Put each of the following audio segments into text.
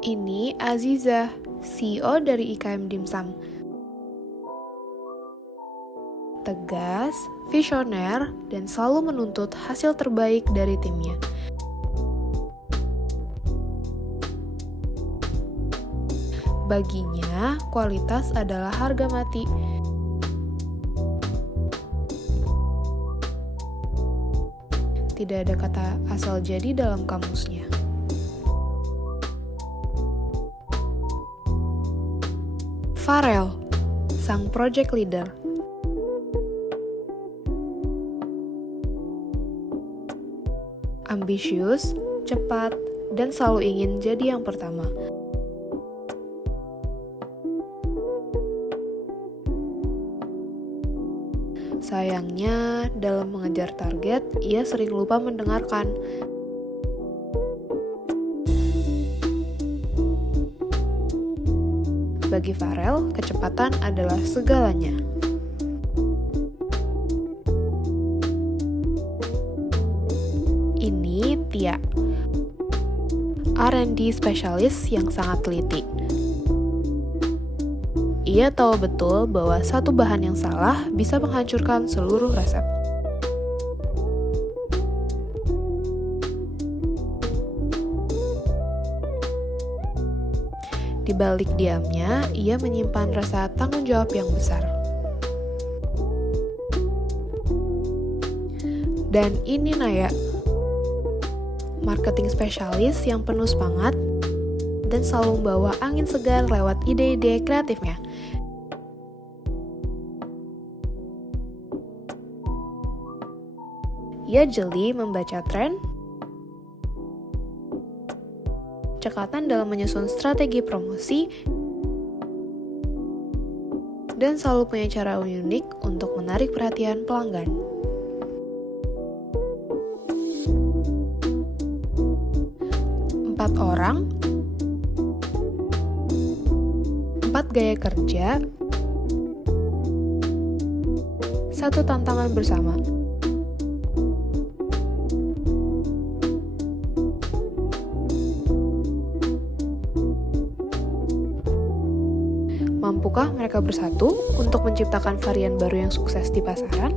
Ini Aziza, CEO dari IKM Dimsum. Tegas, visioner, dan selalu menuntut hasil terbaik dari timnya. Baginya, kualitas adalah harga mati. Tidak ada kata asal jadi dalam kamusnya. Farel, sang project leader. Ambisius, cepat, dan selalu ingin jadi yang pertama. Sayangnya, dalam mengejar target, ia sering lupa mendengarkan. Bagi Farel, kecepatan adalah segalanya. Ini Tia, R&D spesialis yang sangat teliti. Ia tahu betul bahwa satu bahan yang salah bisa menghancurkan seluruh resep. Di balik diamnya, ia menyimpan rasa tanggung jawab yang besar. Dan ini Naya, marketing spesialis yang penuh semangat dan selalu membawa angin segar lewat ide-ide kreatifnya. Ia jeli membaca tren, cekatan dalam menyusun strategi promosi, dan selalu punya cara unik untuk menarik perhatian pelanggan. Empat orang, 4 gaya kerja, 1 tantangan bersama. Mampukah mereka bersatu untuk menciptakan varian baru yang sukses di pasaran?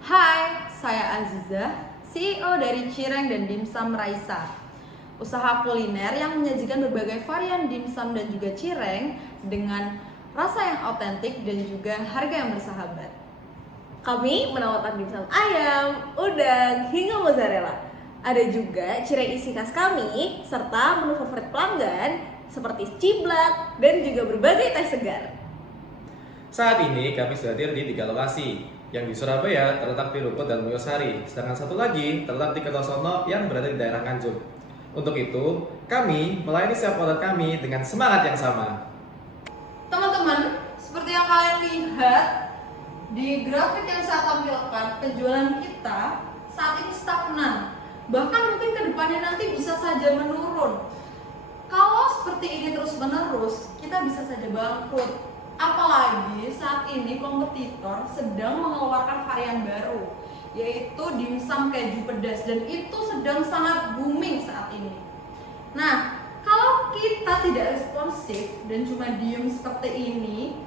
Hai, saya Aziza, CEO dari Cireng dan Dimsum Raisa. Usaha kuliner yang menyajikan berbagai varian dimsum dan juga cireng dengan rasa yang otentik dan juga harga yang bersahabat. Kami menawarkan dimsum ayam, udang, hingga mozzarella. Ada juga cireng isi khas kami, serta menu favorit pelanggan seperti ciblak dan juga berbagai teh segar. Saat ini kami sudah hadir di 3 lokasi, yang di Surabaya terletak di Ruko dan Muyosari, sedangkan satu lagi terletak di Kertosono yang berada di daerah Nganjuk. Untuk itu, kami melayani setiap order kami dengan semangat yang sama. Teman-teman, seperti yang kalian lihat di grafik yang saya tampilkan, penjualan kita saat ini stagnan. Bahkan mungkin kedepannya nanti bisa saja menurun. Kalau seperti ini terus-menerus, kita bisa saja bangkrut. Apalagi saat ini kompetitor sedang mengeluarkan varian baru, yaitu dimsum keju pedas, dan itu sedang sangat booming saat ini. Nah, kalau kita tidak responsif dan cuma diem seperti ini,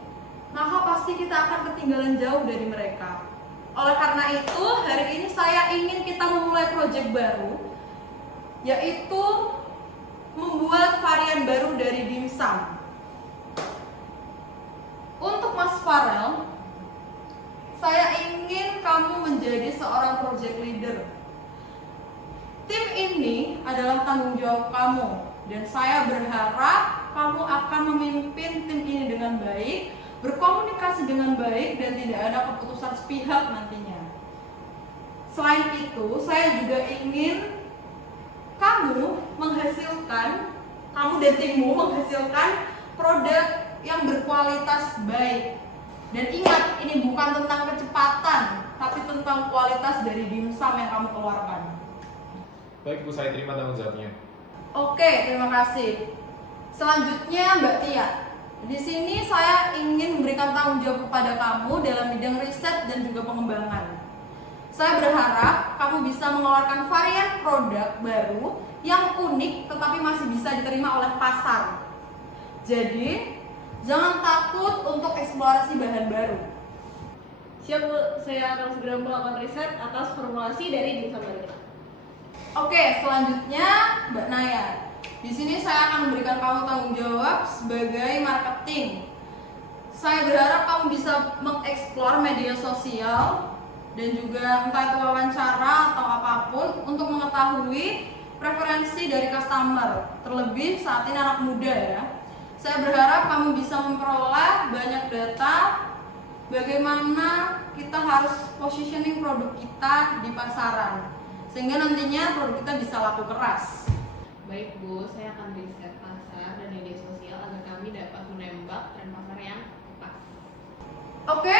maka pasti kita akan ketinggalan jauh dari mereka. Oleh karena itu, hari ini saya ingin kita memulai proyek baru, yaitu membuat varian baru dari dimsum. Untuk Mas Farel, saya ingin kamu menjadi seorang project leader. Tim ini adalah tanggung jawab kamu, dan saya berharap kamu akan memimpin tim ini dengan baik, berkomunikasi dengan baik, dan tidak ada keputusan sepihak nantinya. Selain itu, saya juga ingin kamu dan timmu menghasilkan produk yang berkualitas baik. Dan ingat, ini bukan tentang kecepatan, tapi tentang kualitas dari dimsum yang kamu keluarkan. Baik Bu, saya terima tanggung jawabnya. Oke, terima kasih. Selanjutnya Mbak Tia. Di sini saya ingin memberikan tanggung jawab kepada kamu dalam bidang riset dan juga pengembangan. Saya berharap kamu bisa mengeluarkan varian produk baru yang unik tetapi masih bisa diterima oleh pasar. Jadi, jangan takut untuk eksplorasi bahan baru. Siap Bu, saya akan segera melakukan riset atas formulasi dari dimsum baru kita. Oke, selanjutnya Mbak Naya. Di sini saya akan memberikan kamu tanggung jawab sebagai marketing. Saya berharap kamu bisa mengeksplor media sosial dan juga entah itu wawancara atau apapun untuk mengetahui preferensi dari customer. Terlebih saat ini anak muda ya. Saya berharap kamu bisa memperoleh banyak data bagaimana kita harus positioning produk kita di pasaran sehingga nantinya produk kita bisa laku keras. Baik Bu, saya akan riset pasar dan media sosial agar kami dapat menembak tren pasar yang pas. Oke,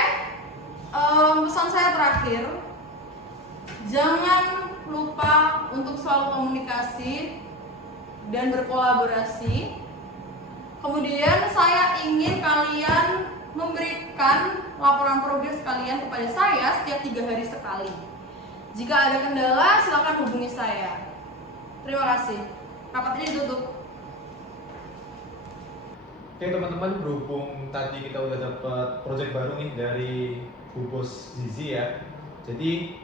pesan saya terakhir, jangan lupa untuk selalu komunikasi dan berkolaborasi. Kemudian saya ingin kalian memberikan laporan progres kalian kepada saya setiap 3 hari sekali. Jika ada kendala, silakan hubungi saya. Terima kasih. Rapat ini ditutup. Oke teman-teman, berhubung tadi kita udah dapat project baru nih dari Bu Bos Zizi ya. Jadi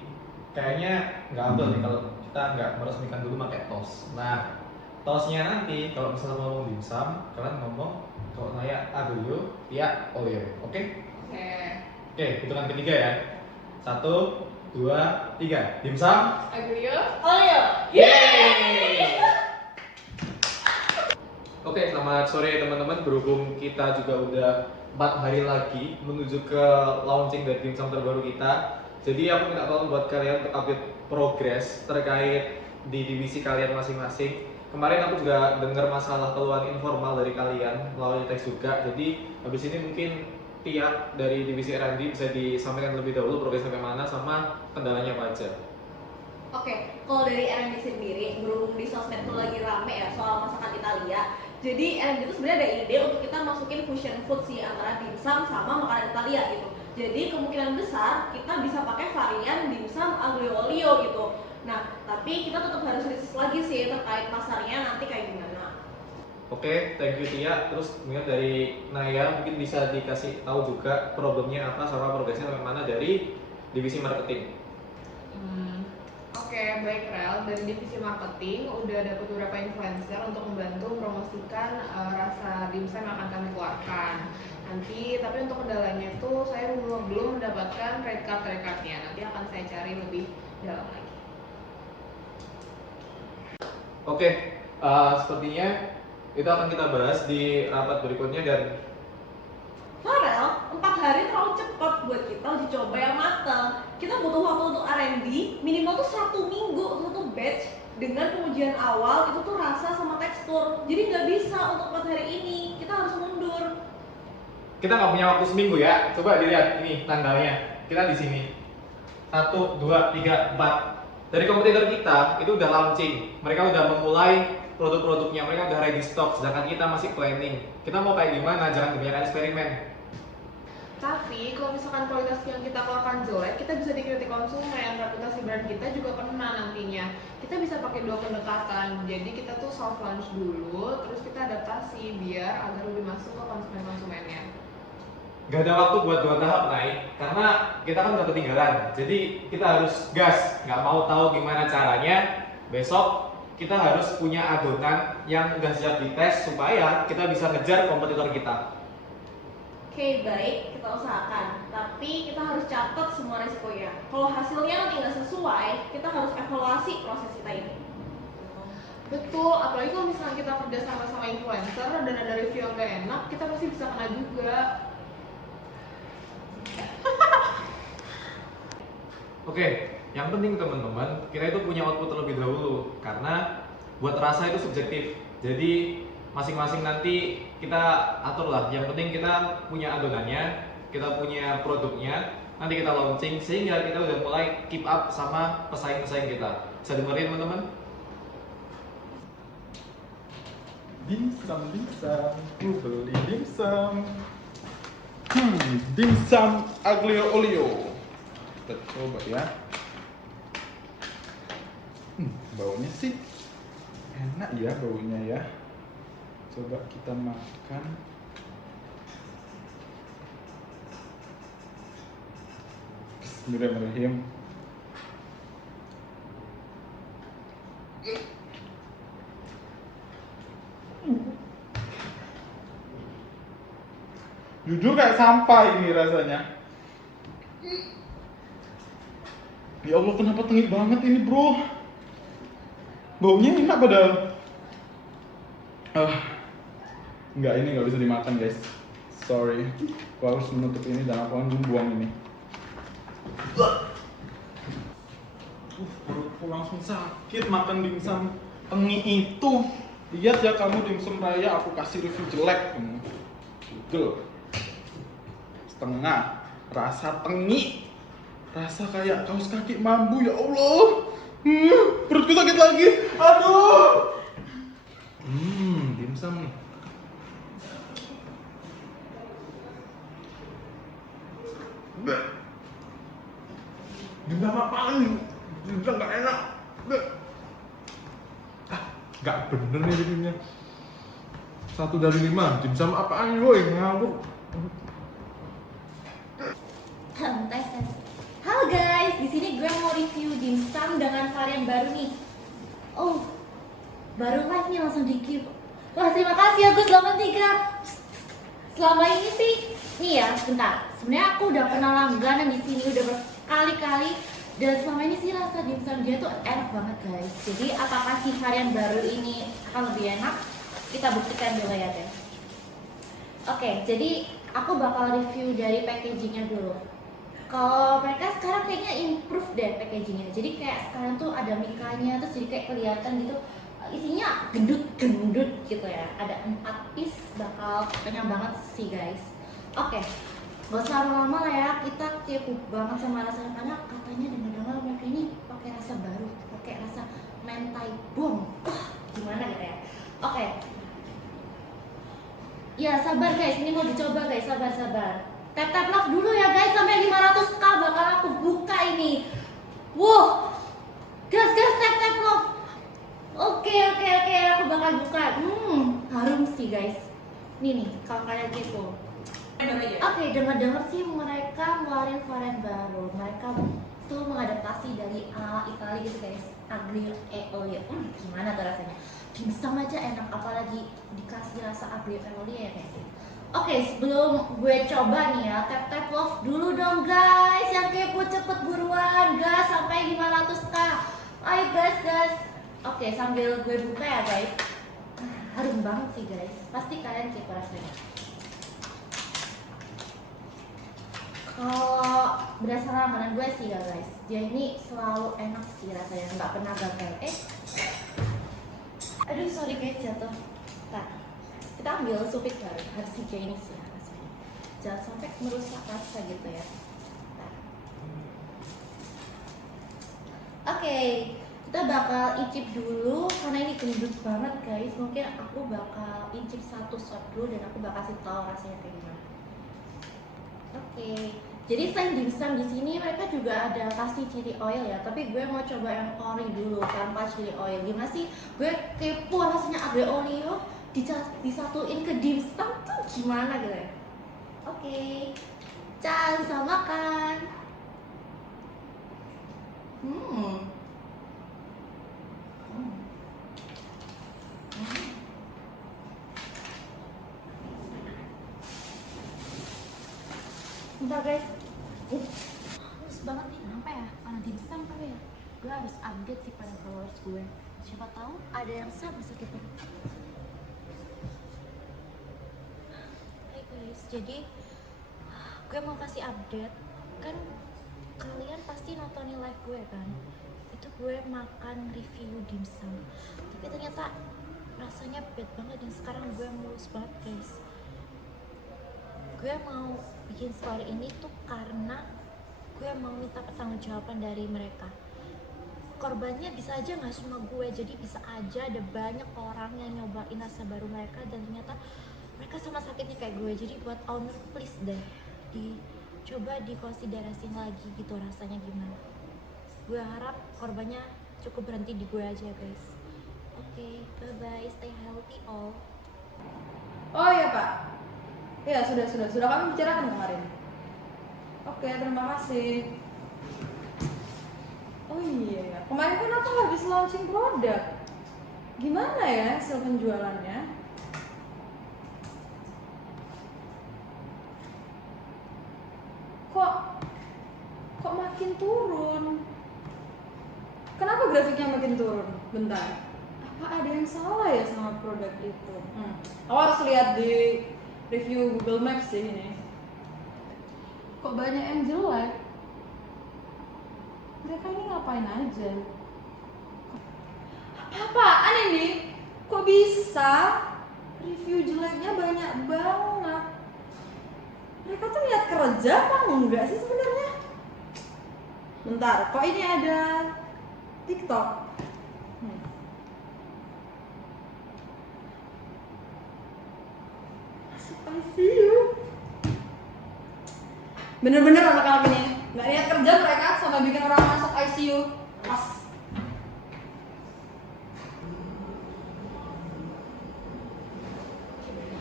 kayaknya nggak adil nih kalau kita nggak meresmikan dulu pakai TOS. Nah, TOS-nya nanti kalau misalnya ngomong dimsum, kalian ngomong kalau Naya Aglio, Tia Olio. Oke? Oke, hitungan ketiga ya. 1, 2, 3. Dimsum. Aglio. Olio. Yeay! Oke, selamat sore teman-teman. Berhubung kita juga udah 4 hari lagi menuju ke launching dari dimsum terbaru kita. Jadi aku minta tolong buat kalian untuk update progres terkait di divisi kalian masing-masing. Kemarin aku juga dengar masalah keluhan informal dari kalian melalui teks juga. Jadi habis ini mungkin Tia dari divisi R&D bisa disampaikan lebih dahulu progres sampai mana sama kendalanya apa aja. Oke, kalau dari R&D sendiri, berhubung di sosmed itu lagi rame ya soal masakan Italia. Jadi R&D itu sebenarnya ada ide untuk kita masukin fusion food sih antara dimsum sama makanan Italia gitu. Jadi kemungkinan besar kita bisa pakai varian dimsum aglio olio gitu. Nah, tapi kita tetap harus riset lagi sih terkait pasarnya nanti kayak gimana. Oke, thank you Tia. Terus kemudian dari Naya mungkin bisa dikasih tahu juga problemnya apa sama progresnya sampai mana dari divisi marketing. Oke, baik Rel. Dari divisi marketing udah dapat beberapa influencer untuk membantu mempromosikan rasa dimsum yang akan kami keluarkan. Nanti, tapi untuk kendalanya itu saya belum mendapatkan rate card-nya. Nanti akan saya cari lebih dalam lagi. Oke, sepertinya itu akan kita bahas di rapat berikutnya dan Farel, 4 hari terlalu cepat buat kita uji coba yang matang. Kita butuh waktu untuk R&D minimal tuh 1 minggu untuk 1 batch dengan pengujian awal itu tuh rasa sama tekstur. Jadi nggak bisa untuk 4 hari ini, kita harus mundur. kita nggak punya waktu seminggu ya. Coba dilihat ini tanggalnya. Kita di sini 1, 2, 3, 4. Dari kompetitor kita itu udah launching. Mereka udah memulai produk-produknya, mereka udah ready stock. Sedangkan kita masih planning. Kita mau kayak gimana? Jangan kebanyakan eksperimen. Tapi kalau misalkan kualitas yang kita keluarkan jelek, kita bisa dikritik konsumen, reputasi brand kita juga kena nantinya. Kita bisa pakai 2 pendekatan. Jadi kita tuh soft launch dulu, terus kita adaptasi biar agar lebih masuk ke konsumennya. Gak ada waktu buat 2 tahap naik, karena kita kan udah ketinggalan. Jadi kita harus gas, nggak mau tahu gimana caranya. Besok kita harus punya adonan yang udah siap dites supaya kita bisa ngejar kompetitor kita. Oke, baik, kita usahakan. Tapi kita harus catat semua resikonya. Kalau hasilnya nanti nggak sesuai, kita harus evaluasi proses kita ini. Betul, apalagi kalau misalnya kita kerja sama influencer dan ada review yang gak enak, kita pasti bisa kena juga. Oke, yang penting teman-teman, kita itu punya output terlebih dahulu. Karena buat rasa itu subjektif. Jadi masing-masing nanti kita atur lah. Yang penting kita punya adonannya, kita punya produknya, nanti kita launching sehingga kita udah mulai keep up sama pesaing-pesaing kita. Bisa dengerin teman-teman? Dimsum, ku beli dimsum. Dimsum aglio olio. Kita coba ya. Baunya sih enak ya baunya ya. Coba kita makan. Bismillahirrahmanirrahim. Jujur kayak sampah ini rasanya. Ya Allah, kenapa tengik banget ini bro? Baunya enak padahal. Enggak, ini nggak bisa dimakan guys. Sorry, aku harus menutup ini dan aku akan membuang ini. Perutku langsung sakit makan dimsum tengi itu. Lihat ya kamu dimsum Raya, aku kasih review jelek. Google. Setengah, rasa tengi, rasa kayak kaos kaki mambu, ya Allah. Perutku sakit lagi, aduh. Dimsum nih. Dimsum apaan? Dimsum gak enak. Gak bener nih reviewnya. 1 dari 5, dimsum apaan woi, ngawur. Tes. Halo guys, di sini gue mau review dimsum dengan varian baru nih. Oh, baru live nih langsung di queue. Wah, terima kasih ya Gus 83. Selama ini sih, nih ya, bentar. Sebenarnya aku udah pernah langganan di sini udah berkali-kali dan selama ini sih rasa dimsum dia tuh enak banget guys. Jadi apakah si varian baru ini akan lebih enak? Kita buktikan dulu ya guys. Oke, jadi aku bakal review dari packagingnya dulu. Kalau mereka sekarang kayaknya improve deh packagingnya. Jadi kayak sekarang tuh ada mikanya, terus jadi kayak kelihatan gitu isinya gendut-gendut gitu ya. Ada 4 piece, bakal kenyang banget sih guys. Oke, gak usah lama-lama lah ya. Kita kepo banget sama rasanya karena katanya dengar-dengar mereka ini pakai rasa baru, pakai rasa mentai bom. Gimana gitu ya? Oke. Ya sabar guys, ini mau dicoba guys, sabar. Tap love dulu ya guys, sampai 500k bakal aku buka ini. Wow, gas tap love. Oke, aku bakal buka. Harum sih guys. Nih kalau kalian kepo. Oke, dengar sih mereka ngeluarin varian baru. Mereka tuh mengadaptasi dari Italia gitu guys. Aglio e olio. Gimana tuh rasanya? Dimsum aja enak, apalagi dikasih rasa aglio e olio ya guys. Oke, sebelum gue coba nih ya, tap love dulu dong guys. Yang kepo cepet buruan, gas sampai 500k. Ayo gas. Oke, sambil gue buka ya guys. Harum banget sih guys. Pasti kalian kepo rasanya. Kalau berdasarkan langganan gue sih ya guys, dia ini selalu enak sih rasanya, nggak pernah gagal. Aduh sorry guys jatuh. Kita ambil supit baru, harus dijain sih rasanya. Jangan sampai merusak rasa gitu ya. Oke, kita bakal icip dulu karena ini gendut banget guys. Mungkin aku bakal icip 1 shot dulu dan aku bakal kasih tahu rasanya kayak gimana. Oke, jadi selain dimsum di sini mereka juga ada kasih chili oil ya. Tapi gue mau coba yang ori dulu tanpa chili oil. Gimana sih? Gue kepo rasanya aglio olio disatuin ke dimsum tuh gimana gitu ya. Oke, sama makan. Bentar guys. Harus banget nih, kenapa ya? Karena dimsum apa ya? Gue harus update sih pada followers gue. Siapa tahu ada yang sama sakitnya. Hai guys, jadi gue mau kasih update. Kan kalian pasti nontonin live gue kan? Itu gue makan review dimsum. Tapi ternyata rasanya bad banget dan sekarang gue mulus banget guys. Gue mau bikin story ini tuh karena gue mau minta pertanggungjawaban dari mereka. Korbannya bisa aja nggak cuma gue, jadi bisa aja ada banyak orang yang nyobain rasa baru mereka dan ternyata mereka sama sakitnya kayak gue. Jadi buat owner please deh, coba dikonsiderasiin lagi gitu rasanya gimana. Gue harap korbannya cukup berhenti di gue aja guys. Oke, bye bye, stay healthy all. Oh iya Pak. Iya sudah kami bicarakan kemarin. Oke, terima kasih. Oh iya, kemarin kan aku habis launching produk. Gimana ya hasil penjualannya? Kok makin turun? Kenapa grafiknya makin turun? Bentar. Apa ada yang salah ya sama produk itu? Aku harus lihat di review Google Maps sih ini. Kok banyak yang jelek? Mereka ini ngapain aja? Apaan ini? Kok bisa review jeleknya banyak banget? Mereka tuh niat kerja apa enggak sih sebenarnya? Bentar, kok ini ada TikTok? Masuk ICU. Bener-bener anak-anak ini nggak niat kerja mereka sampai bikin orang masuk ICU. Pas.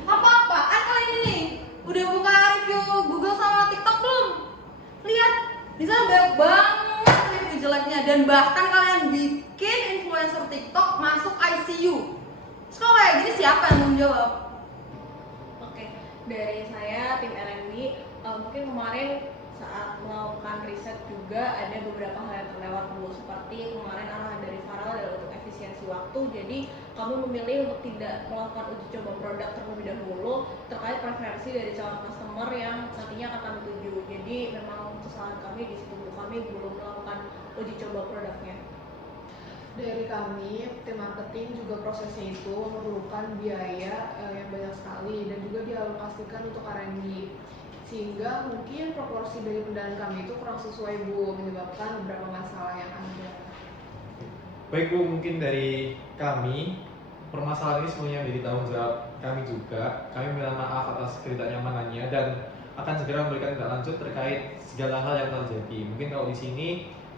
Apa-apaan kalian ini? Udah buka review Google sama TikTok belum? Lihat, di sana banyak banget review jeleknya dan bahkan kalian bikin influencer TikTok masuk ICU. Terus kalau kayak gini siapa yang tanggung jawab? Oke, dari saya tim R&D, mungkin kemarin saat melakukan riset juga ada beberapa hal yang terlewat dulu, seperti kemarin arahan dari Farel adalah untuk efisiensi waktu. Jadi kami memilih untuk tidak melakukan uji coba produk terlebih dahulu terkait preferensi dari calon customer yang nantinya akan kami tuju. Jadi memang kesalahan kami di situ, kami belum melakukan uji coba produknya. Dari kami, tim marketing juga prosesnya itu memerlukan biaya yang banyak sekali dan juga dialokasikan untuk R&D, sehingga mungkin proporsi dari pendanaan kami itu kurang sesuai Bu, menyebabkan beberapa masalah yang ada. Baik Bu, mungkin dari kami permasalahan ini semuanya menjadi tanggung jawab kami juga. Kami minta maaf atas ketidaknyamanannya dan akan segera memberikan tindak lanjut terkait segala hal yang terjadi. Mungkin kalau di sini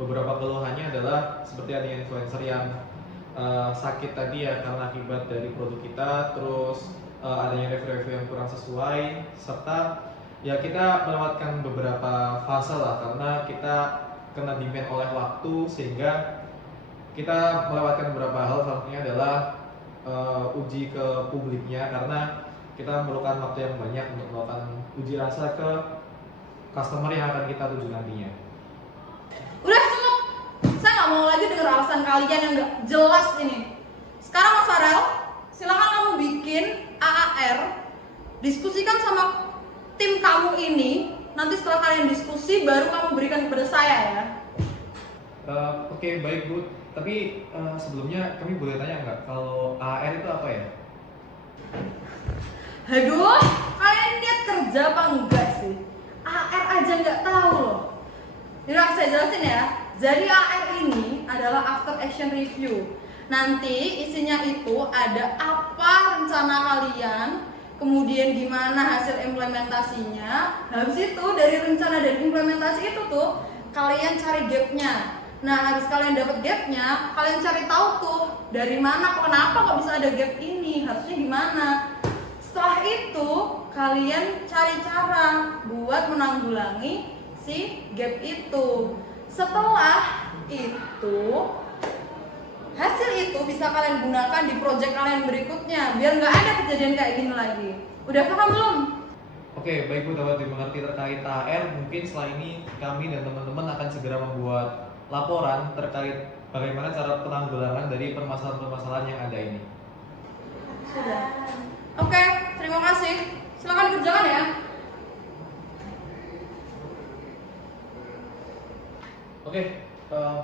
beberapa keluhannya adalah seperti ada influencer yang sakit tadi ya karena akibat dari produk kita, terus adanya review-review yang kurang sesuai, serta ya kita melewatkan beberapa fase lah karena kita kena demand oleh waktu sehingga kita melewatkan beberapa hal. Salah satunya adalah uji ke publiknya karena kita memerlukan waktu yang banyak untuk melakukan uji rasa ke customer yang akan kita tuju nantinya. Udah cukup, saya nggak mau lagi dengar alasan kalian yang nggak jelas ini. Sekarang Mas Farel, silakan kamu bikin AAR, diskusikan sama tim kamu ini. Nanti setelah kalian diskusi, baru kamu berikan kepada saya ya. Oke, baik Bu. Tapi sebelumnya kami boleh tanya nggak kalau AAR itu apa ya? Aduh, kalian niat kerja apa enggak sih? AAR aja nggak tahu loh. Ini akan saya jelasin ya. Jadi AR ini adalah after action review. Nanti isinya itu ada apa rencana kalian, kemudian gimana hasil implementasinya. Habis itu dari rencana dan implementasi itu tuh kalian cari gapnya. Nah habis kalian dapat gapnya, kalian cari tahu tuh dari mana, kenapa kok bisa ada gap ini, harusnya gimana. Setelah itu kalian cari cara buat menanggulangi si gap itu. Setelah itu hasil itu bisa kalian gunakan di project kalian berikutnya biar nggak ada kejadian kayak gini lagi. Udah paham belum? Oke, baik Bu, dapat dimengerti terkait AR. Mungkin setelah ini kami dan teman-teman akan segera membuat laporan terkait bagaimana cara penanggulangan dari permasalahan-permasalahan yang ada ini. Sudah. Oke, terima kasih. Silakan dikerjakan ya. Oke,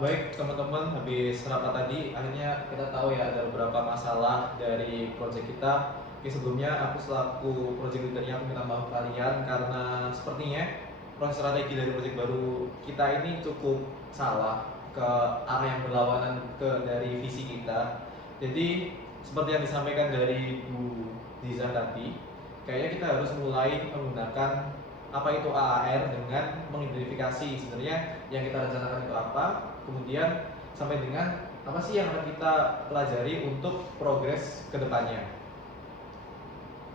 baik teman-teman, habis rapat tadi akhirnya kita tahu ya ada beberapa masalah dari proyek kita. Oke, sebelumnya aku selaku project leadernya aku minta maaf kalian karena sepertinya proses strategi dari proyek baru kita ini cukup salah ke arah yang berlawanan dari visi kita. Jadi seperti yang disampaikan dari Bu Diza tadi, kayaknya kita harus mulai menggunakan apa itu AAR dengan mengidentifikasi sebenarnya yang kita rencanakan itu apa, kemudian sampai dengan apa sih yang akan kita pelajari untuk progres ke depannya.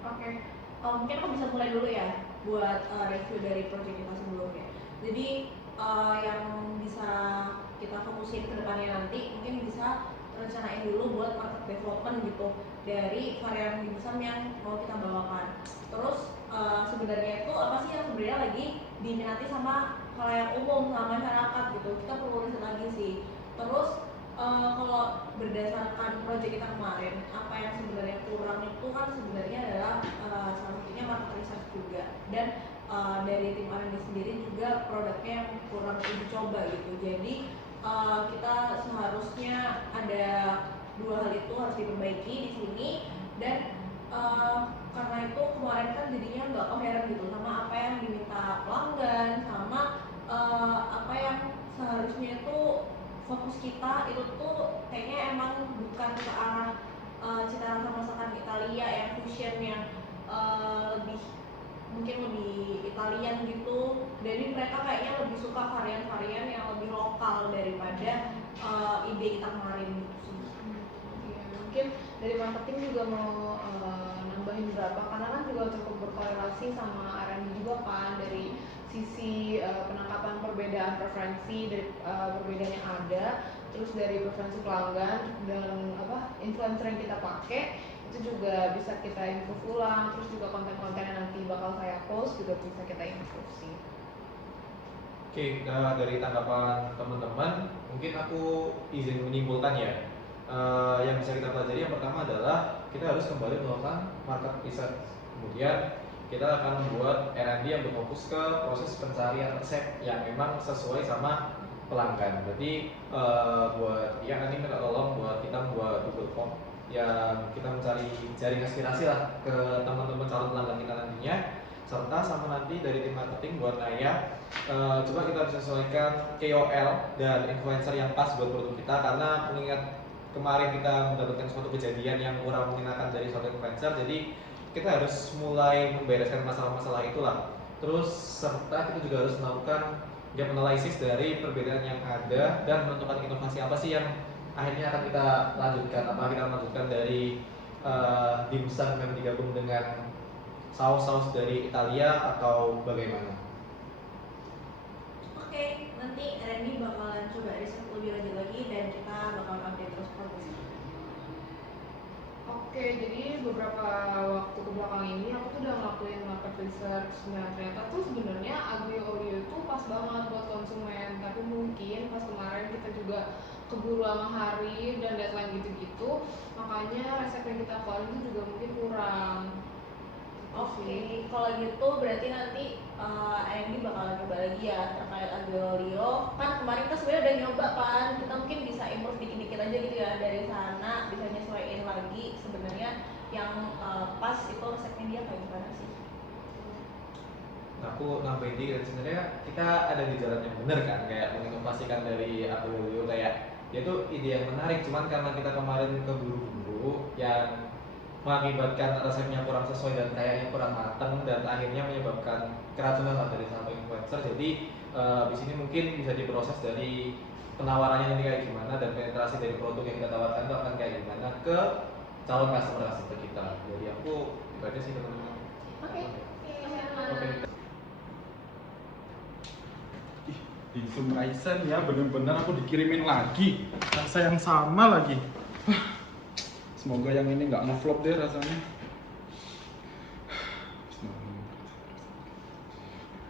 Oke, mungkin aku bisa mulai dulu ya buat review dari project kita sebelumnya. Jadi yang bisa kita fokusin ke depannya nanti mungkin bisa rencanain dulu buat market development gitu dari varian dimsum yang mau kita bawakan. Terus sebenarnya itu apa sih yang sebenarnya lagi diminati sama khalayak umum, sama masyarakat gitu. Kita perlu riset lagi sih. Terus kalau berdasarkan proyek kita kemarin, apa yang sebenarnya kurang itu kan sebenarnya adalah salah satunya market research juga, dan dari tim R&D sendiri juga produknya yang kurang uji coba gitu. Jadi kita seharusnya ada dua hal itu harus diperbaiki di sini, dan karena itu kemarin kan jadinya nggak koheren gitu sama apa yang diminta pelanggan, sama apa yang seharusnya itu fokus kita itu tuh kayaknya emang bukan ke arah cita rasa masakan Italia yang fusion yang lebih mungkin lebih Italian gitu. Jadi mereka kayaknya lebih suka varian-varian yang lebih lokal daripada ide kita kemarin gitu sih. Iya, mungkin dari marketing juga mau nambahin beberapa, karena kan juga cukup berkorelasi sama R&D juga kan, dari sisi penangkapan perbedaan preferensi dari perbedaan yang ada, terus dari preferensi pelanggan dan influencer yang kita pakai itu juga bisa kita improve ulang, terus juga konten-konten yang nanti bakal saya post juga bisa kita improve sih. Oke, dari tanggapan teman-teman, mungkin aku izin menyimpulkan ya. Yang bisa kita pelajari yang pertama adalah kita harus kembali melakukan market research. Kemudian kita akan membuat R&D yang berfokus ke proses pencarian resep yang memang sesuai sama pelanggan. Berarti buat ya nanti minta tolong buat kita membuat Google Form yang kita mencari jaring aspirasi lah ke teman-teman calon pelanggan kita nantinya, serta sama nanti dari tim marketing buat Naya coba kita bisa sesuaikan KOL dan influencer yang pas buat produk kita, karena mengingat kemarin kita mendapatkan suatu kejadian yang kurang mengenakan dari suatu influencer, jadi kita harus mulai membereskan masalah-masalah itulah. Terus serta kita juga harus melakukan gap analysis dari perbedaan yang ada dan menentukan inovasi apa sih yang akhirnya akan kita lanjutkan. Apa kita lanjutkan dari dimsum yang digabung dengan saus-saus dari Italia atau bagaimana? Oke, nanti R&D bakalan coba riset lebih lanjut lagi dan kita bakalan update terus progresnya. Oke, jadi beberapa waktu kebelakang ini aku tuh udah ngelakuin market research. Nah, ternyata tuh sebenarnya Aglio Olio itu pas banget buat konsumen, tapi mungkin pas kemarin kita juga keburu sama hari dan deadline gitu-gitu, makanya resep yang kita keluarin itu juga mungkin kurang. Oke, kalau gitu berarti nanti R&D bakalan coba lagi ya terkait Aglio Olio. Kan kemarin kita sebenarnya udah nyoba kan, kita mungkin bisa improve dikit-dikit aja gitu ya dari sana, bisa nyesuaiin lagi sebenarnya yang pas itu resepnya dia kayak gimana sih. Nah, aku nambahin dikit, sebenarnya kita ada di jalan yang benar kan, kayak menginovasikan dari Aglio Olio, kayak dia tuh ide yang menarik, cuman karena kita kemarin keburu-buru yang mengakibatkan resepnya kurang sesuai dan kayaknya kurang matang dan akhirnya menyebabkan keracunan lah dari satu influencer. Jadi di sini mungkin bisa diproses dari penawarannya nanti kayak gimana dan penetrasi dari produk yang kita tawarkan itu akan kayak gimana ke calon customer kita. Jadi aku itu aja sih teman-teman. Oke. Oke. Ih, dimsum Raisen ya, bener-bener aku dikirimin lagi rasa yang sama lagi. Semoga yang ini nggak ngeflop deh rasanya.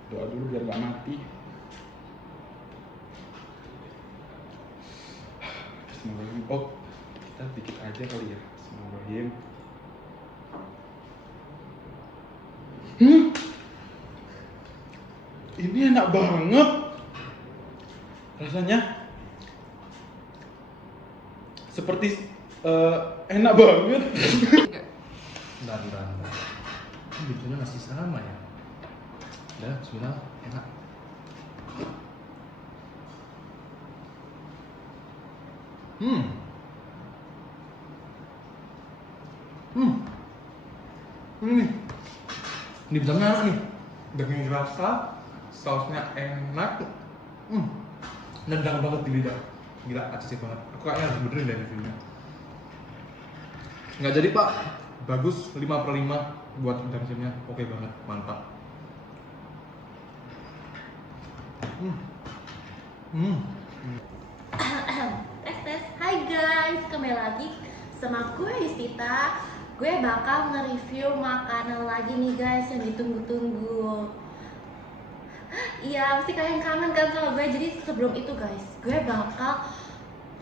Doa dulu biar nggak mati. Bismillahirrahmanirrahim. Oh, kita dikit aja kali ya. Bismillahirrahmanirrahim. Ini enak banget. Rasanya seperti enak banget. Bentar. Bentuknya masih sama ya. Ya, bismillah, enak. Ini bisa enak nih. Daging rasa, sausnya enak. Nendang banget di lidah. Gila, arsip banget. Aku kayaknya harus benerin deh reviewnya. Nggak jadi pak, bagus 5/5 buat udang simnya, oke banget, mantap. Tes. Hai guys, kembali lagi sama gue Yustita. Gue bakal nge-review makanan lagi nih guys yang ditunggu-tunggu. Iya, pasti kalian kangen kan sama gue. Jadi sebelum itu guys, gue bakal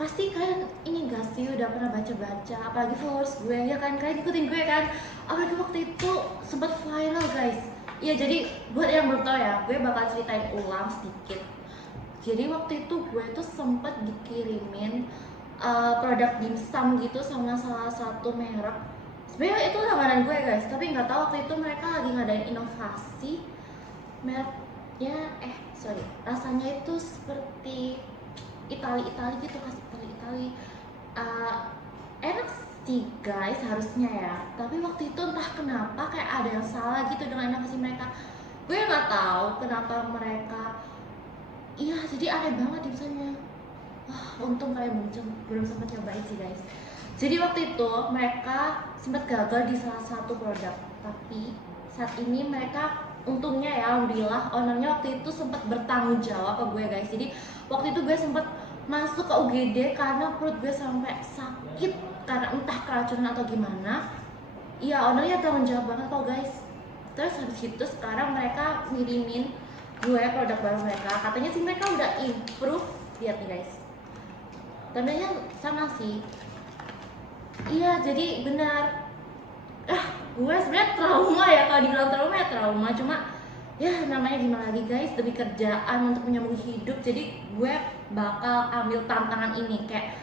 pasti kalian ini gak sih udah pernah baca-baca, apalagi followers gue ya kan, kalian ikutin gue kan. Apalagi waktu itu sempat viral guys. Iya, jadi buat yang belum tahu ya, gue bakal ceritain ulang sedikit. Jadi waktu itu gue tuh sempat dikirimin produk dimsum gitu sama salah satu merek. Sebenarnya itu langganan gue guys, tapi nggak tahu waktu itu mereka lagi ngadain inovasi. Mereknya, rasanya itu seperti Itali gitu, khas Itali. Enak sih guys harusnya ya, tapi waktu itu entah kenapa kayak ada yang salah gitu dengan inovasi mereka. Gue nggak tahu kenapa mereka. Iya, jadi aneh banget dimsumnya. Wah, untung kalian belum sempat nyobain sih guys. Jadi waktu itu mereka sempat gagal di salah satu produk, tapi saat ini mereka untungnya ya, alhamdulillah ownernya waktu itu sempat bertanggung jawab ke gue guys. Jadi waktu itu gue sempat masuk ke UGD karena perut gue sampai sakit karena entah keracunan atau gimana. Iya, ownernya tanggung jawab banget kok guys. Terus habis itu sekarang mereka ngirimin gue produk baru mereka. Katanya sih mereka udah improve, lihat nih guys. Tandanya sama sih. Iya, jadi benar. Gue sebenarnya trauma ya, kalau dibilang trauma ya trauma, cuma ya namanya gimana lagi guys, demi kerjaan untuk menyambung hidup. Jadi gue bakal ambil tantangan ini, kayak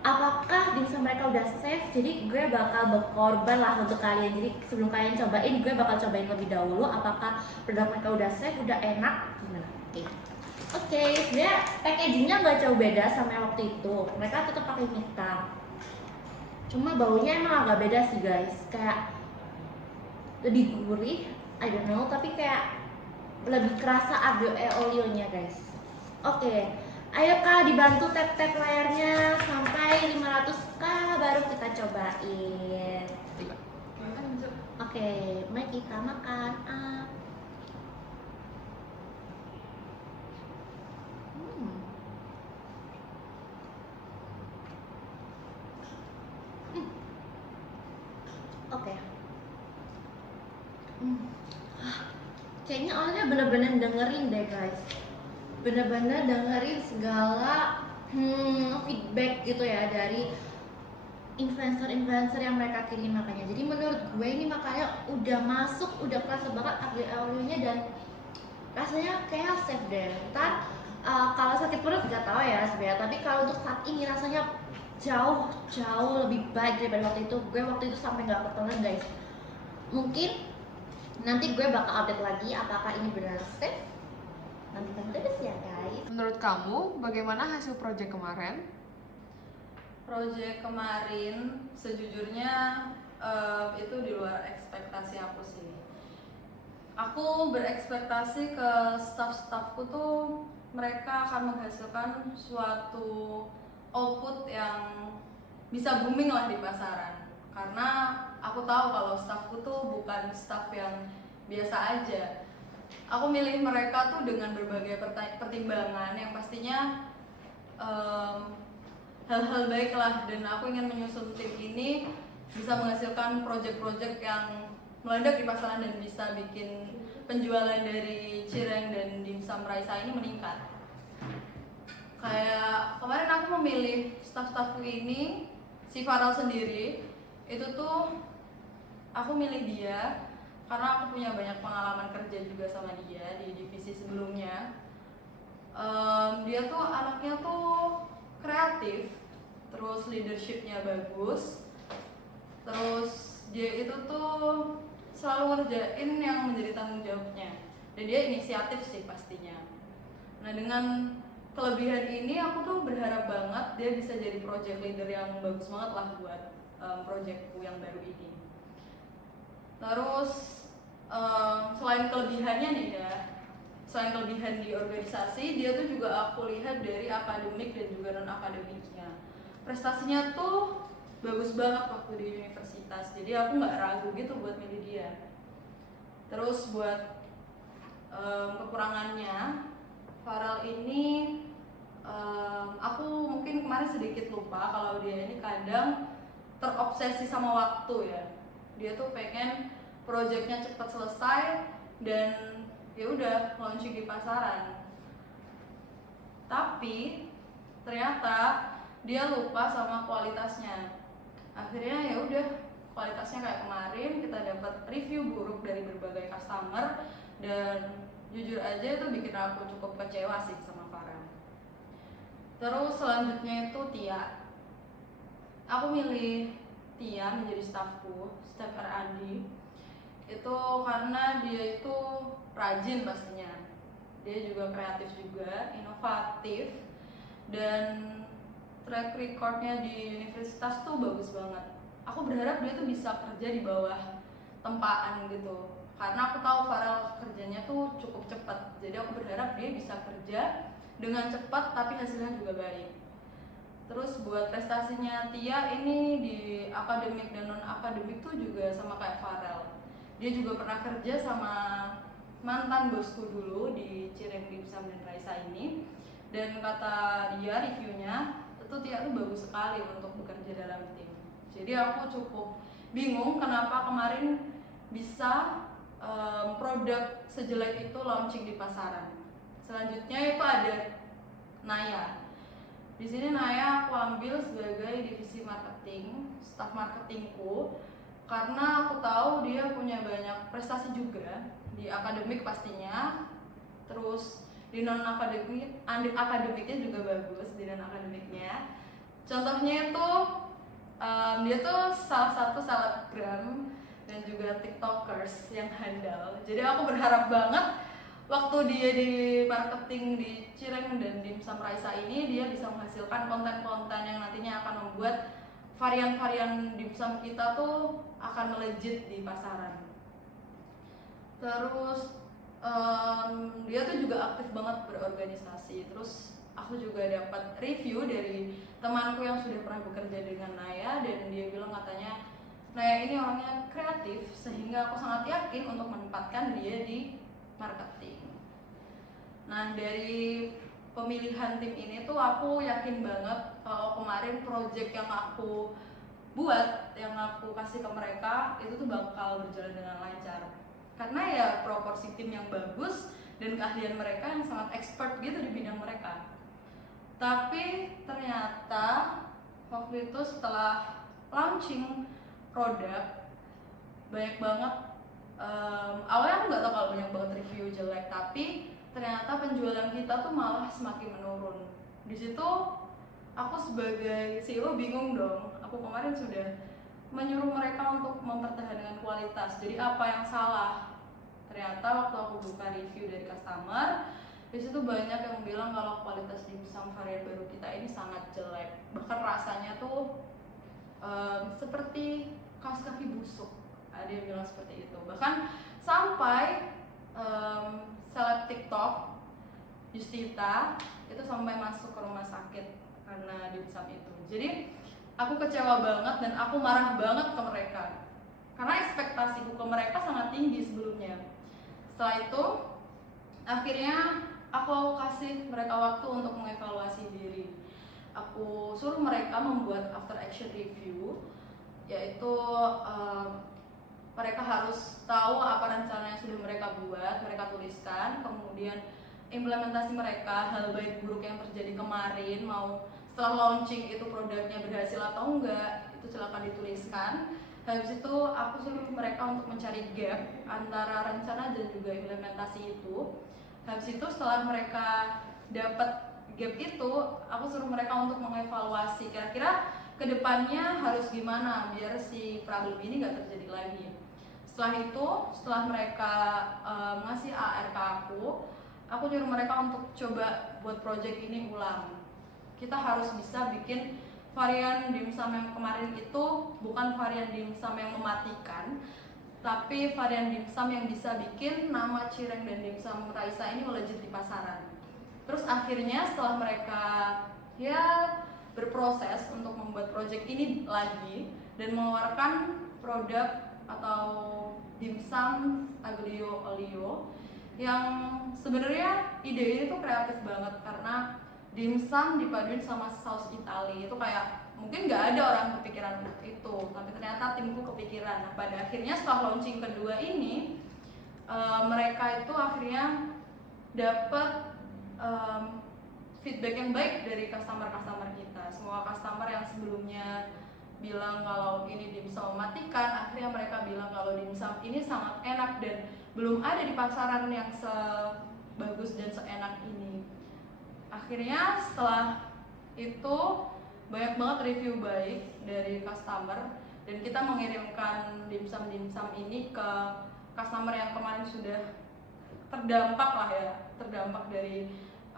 apakah dimsum mereka udah safe, jadi gue bakal berkorban lah untuk kalian. Jadi sebelum kalian cobain, gue bakal cobain lebih dahulu apakah produk mereka udah safe, udah enak, gimana. Oke, sebenarnya packagingnya nggak jauh beda sama yang waktu itu. Mereka tetap pakai hitam, cuma baunya emang agak beda sih guys, kayak lebih gurih, I don't know, tapi kayak lebih kerasa olionya guys. Oke, ayo kak dibantu tap-tap layarnya sampai 500k baru kita cobain. Oke, mari kita makan. Oke. Kayaknya awalnya bener-bener dengerin deh guys, bener-bener dengerin segala feedback gitu ya dari influencer yang mereka kirim makanya. Jadi menurut gue ini makanya udah masuk, udah kerasa banget olionya dan rasanya kayak safe deh. Ntar kalau sakit perut gak tahu ya sebenarnya, tapi kalau untuk saat ini rasanya jauh lebih baik daripada waktu itu. Gue waktu itu sampai nggak ketelan guys. Mungkin nanti gue bakal update lagi apakah ini benar safe. Nantikan terus ya guys. Menurut kamu, bagaimana hasil proyek kemarin? Project kemarin sejujurnya itu di luar ekspektasi aku sih. Aku berekspektasi ke staff-staffku tuh mereka akan menghasilkan suatu output yang bisa booming lah di pasaran. Karena aku tahu kalau staffku tuh bukan staff yang biasa aja. Aku milih mereka tuh dengan berbagai pertimbangan yang pastinya hal-hal baik lah, dan aku ingin menyusun tim ini bisa menghasilkan project-project yang meledak di pasaran dan bisa bikin penjualan dari cireng dan dimsum Raisa ini meningkat. Kayak kemarin aku memilih staff-staffku ini, si Farel sendiri, itu tuh aku milih dia karena aku punya banyak pengalaman kerja juga sama dia di divisi sebelumnya. Dia tuh anaknya tuh kreatif, terus leadershipnya bagus, terus dia itu tuh selalu ngerjain yang menjadi tanggung jawabnya, dan dia inisiatif sih pastinya. Nah, dengan kelebihan ini aku tuh berharap banget dia bisa jadi project leader yang bagus banget lah buat projectku yang baru ini. Terus selain kelebihannya nih ya, selain kelebihan di organisasi, dia tuh juga aku lihat dari akademik dan juga non akademiknya. Prestasinya tuh bagus banget waktu di universitas, jadi aku nggak ragu gitu buat milih dia. Terus buat kekurangannya, Farel ini aku mungkin kemarin sedikit lupa kalau dia ini kadang terobsesi sama waktu ya. Dia tuh pengen proyeknya cepat selesai dan ya udah launching di pasaran. Tapi ternyata dia lupa sama kualitasnya. Akhirnya ya udah kualitasnya kayak kemarin kita dapat review buruk dari berbagai customer dan jujur aja itu bikin aku cukup kecewa sih sama Farel. Terus selanjutnya itu Tia. Aku milih Tia menjadi staffku, staff R&D itu karena dia itu rajin pastinya. Dia juga kreatif juga, inovatif, dan track recordnya di universitas tuh bagus banget. Aku berharap dia tuh bisa kerja di bawah tempaan gitu, karena aku tahu Farel kerjanya tuh cukup cepat. Jadi aku berharap dia bisa kerja dengan cepat tapi hasilnya juga baik. Terus buat prestasinya Tia ini di akademik dan non akademik tuh juga sama kayak Farel. Dia juga pernah kerja sama mantan bosku dulu di Cireng Dimsum dan Raisa ini. Dan kata dia reviewnya, itu Tia tuh bagus sekali untuk bekerja dalam tim. Jadi aku cukup bingung kenapa kemarin bisa produk sejelek itu launching di pasaran. Selanjutnya itu ada Naya. Di sini Naya aku ambil sebagai divisi marketing, staf marketingku, karena aku tahu dia punya banyak prestasi juga di akademik pastinya, terus di non akademiknya juga bagus di non akademiknya. Contohnya itu dia tuh salah satu selebgram dan juga tiktokers yang handal. Jadi aku berharap banget waktu dia di marketing di Cireng dan Dimsum Raisa ini dia bisa menghasilkan konten-konten yang nantinya akan membuat varian-varian dimsum kita tuh akan melejit di pasaran. Terus dia tuh juga aktif banget berorganisasi. Terus aku juga dapat review dari temanku yang sudah pernah bekerja dengan Naya, dan dia bilang katanya Naya ini orangnya kreatif sehingga aku sangat yakin untuk menempatkan dia di marketing. Nah, dari pemilihan tim ini tuh aku yakin banget kalau kemarin project yang aku buat, yang aku kasih ke mereka itu tuh bakal berjalan dengan lancar. Karena ya proporsi tim yang bagus dan keahlian mereka yang sangat expert gitu di bidang mereka. Tapi ternyata waktu itu setelah launching produk banyak banget, awalnya aku nggak tahu kalau banyak banget review jelek, tapi ternyata penjualan kita tuh malah semakin menurun. Di situ aku sebagai CEO bingung dong. Aku kemarin sudah menyuruh mereka untuk mempertahankan kualitas. Jadi apa yang salah? Ternyata waktu aku buka review dari customer, di situ banyak yang bilang kalau kualitas dimsum varian baru kita ini sangat jelek. Bahkan rasanya tuh seperti kaos kaki busuk. Ada yang bilang seperti itu. Bahkan sampai seleb TikTok Justita itu sampai masuk ke rumah sakit karena dimsum itu. Jadi aku kecewa banget dan aku marah banget ke mereka karena ekspektasiku ke mereka sangat tinggi sebelumnya. Setelah itu akhirnya aku kasih mereka waktu untuk mengevaluasi diri. Aku suruh mereka membuat after action review, yaitu mereka harus tahu apa rencana yang sudah mereka buat, mereka tuliskan, kemudian implementasi mereka, hal baik buruk yang terjadi kemarin, mau setelah launching itu produknya berhasil atau enggak, itu silakan dituliskan. Habis itu aku suruh mereka untuk mencari gap antara rencana dan juga implementasi itu. Habis itu setelah mereka dapat gap itu, aku suruh mereka untuk mengevaluasi kira-kira kedepannya harus gimana biar si problem ini nggak terjadi lagi. Setelah itu, setelah mereka ngasih AR ke aku nyuruh mereka untuk coba buat project ini ulang. Kita harus bisa bikin varian dimsum yang kemarin itu bukan varian dimsum yang mematikan, tapi varian dimsum yang bisa bikin nama cireng dan dimsum Raisa ini melejit di pasaran. Terus akhirnya setelah mereka ya berproses untuk membuat project ini lagi dan mengeluarkan produk atau dimsum aglio olio yang sebenarnya ide ini tuh kreatif banget karena dimsum dipaduin sama saus Itali itu kayak mungkin nggak ada orang kepikiran untuk itu, tapi ternyata timku kepikiran. Nah, pada akhirnya setelah launching kedua ini mereka itu akhirnya dapat feedback yang baik dari customer kita. Semua customer yang sebelumnya bilang kalau ini dimsum mematikan, akhirnya mereka bilang kalau dimsum ini sangat enak dan belum ada di pasaran yang sebagus dan seenak ini. Akhirnya setelah itu banyak banget review baik dari customer dan kita mengirimkan dimsum ini ke customer yang kemarin sudah terdampak dari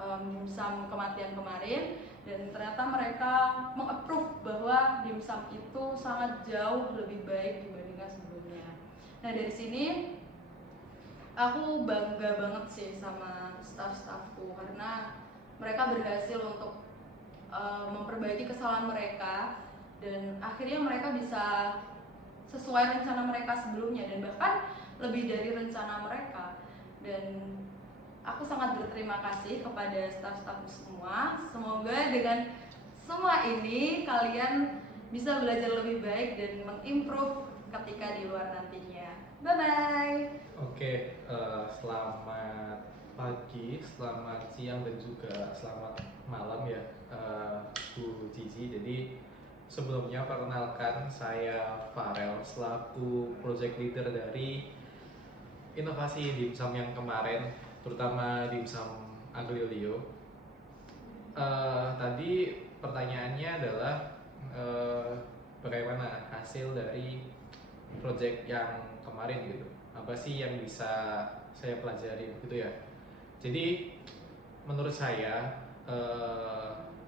dimsum kematian kemarin, dan ternyata mereka meng-approve bahwa dimsum itu sangat jauh lebih baik dibandingkan sebelumnya. Nah, dari sini aku bangga banget sih sama staff-staffku karena mereka berhasil untuk memperbaiki kesalahan mereka dan akhirnya mereka bisa sesuai rencana mereka sebelumnya dan bahkan lebih dari rencana mereka. Dan aku sangat berterima kasih kepada staff-staff semua. Semoga dengan semua ini kalian bisa belajar lebih baik dan mengimprove ketika di luar nantinya. Bye-bye! Oke, selamat pagi, selamat siang, dan juga selamat malam ya Bu Cici. Jadi sebelumnya perkenalkan, saya Farel selaku project leader dari inovasi dimsum yang kemarin, terutama dimsum aglio olio. Tadi pertanyaannya adalah bagaimana hasil dari project yang kemarin gitu. Apa sih yang bisa saya pelajari gitu ya. Jadi menurut saya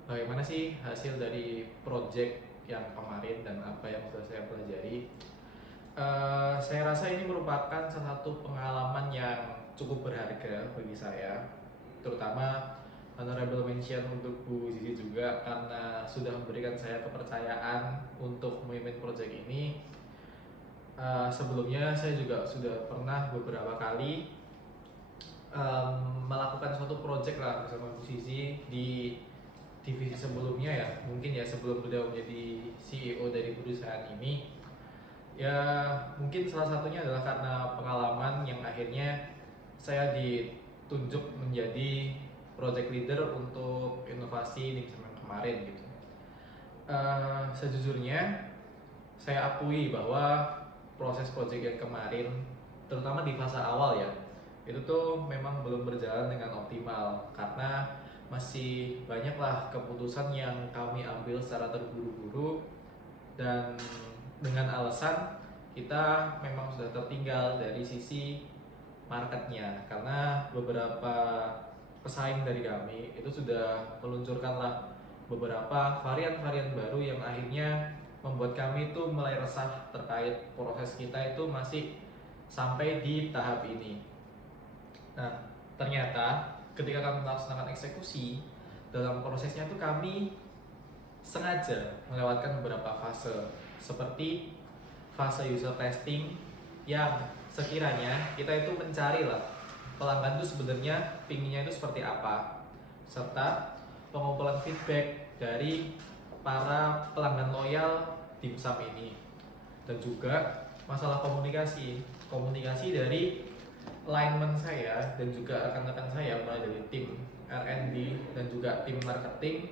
bagaimana sih hasil dari project yang kemarin dan apa yang sudah saya pelajari. Saya rasa ini merupakan salah satu pengalaman yang cukup berharga bagi saya, terutama honorable mention untuk Bu Zizi juga karena sudah memberikan saya kepercayaan untuk memimpin project ini. Sebelumnya saya juga sudah pernah beberapa kali melakukan suatu project lah bersama Bu Zizi di divisi sebelumnya ya, mungkin ya sebelum beliau menjadi CEO dari perusahaan ini. Ya mungkin salah satunya adalah karena pengalaman yang akhirnya saya ditunjuk menjadi project leader untuk inovasi dimsum yang kemarin gitu. Sejujurnya saya akui bahwa proses project yang kemarin, terutama di fase awal ya, itu tuh memang belum berjalan dengan optimal karena masih banyaklah keputusan yang kami ambil secara terburu-buru dan dengan alasan kita memang sudah tertinggal dari sisi marketnya karena beberapa pesaing dari kami itu sudah meluncurkanlah beberapa varian-varian baru yang akhirnya membuat kami itu mulai resah terkait proses kita itu masih sampai di tahap ini. Nah, ternyata ketika kami melaksanakan eksekusi dalam prosesnya itu kami sengaja melewatkan beberapa fase seperti fase user testing yang sekiranya kita itu mencari lah pelanggan itu sebenarnya pinginnya itu seperti apa, serta pengumpulan feedback dari para pelanggan loyal dimsum ini, dan juga masalah komunikasi dari lineman saya dan juga rekan-rekan saya mulai dari tim R&D dan juga tim marketing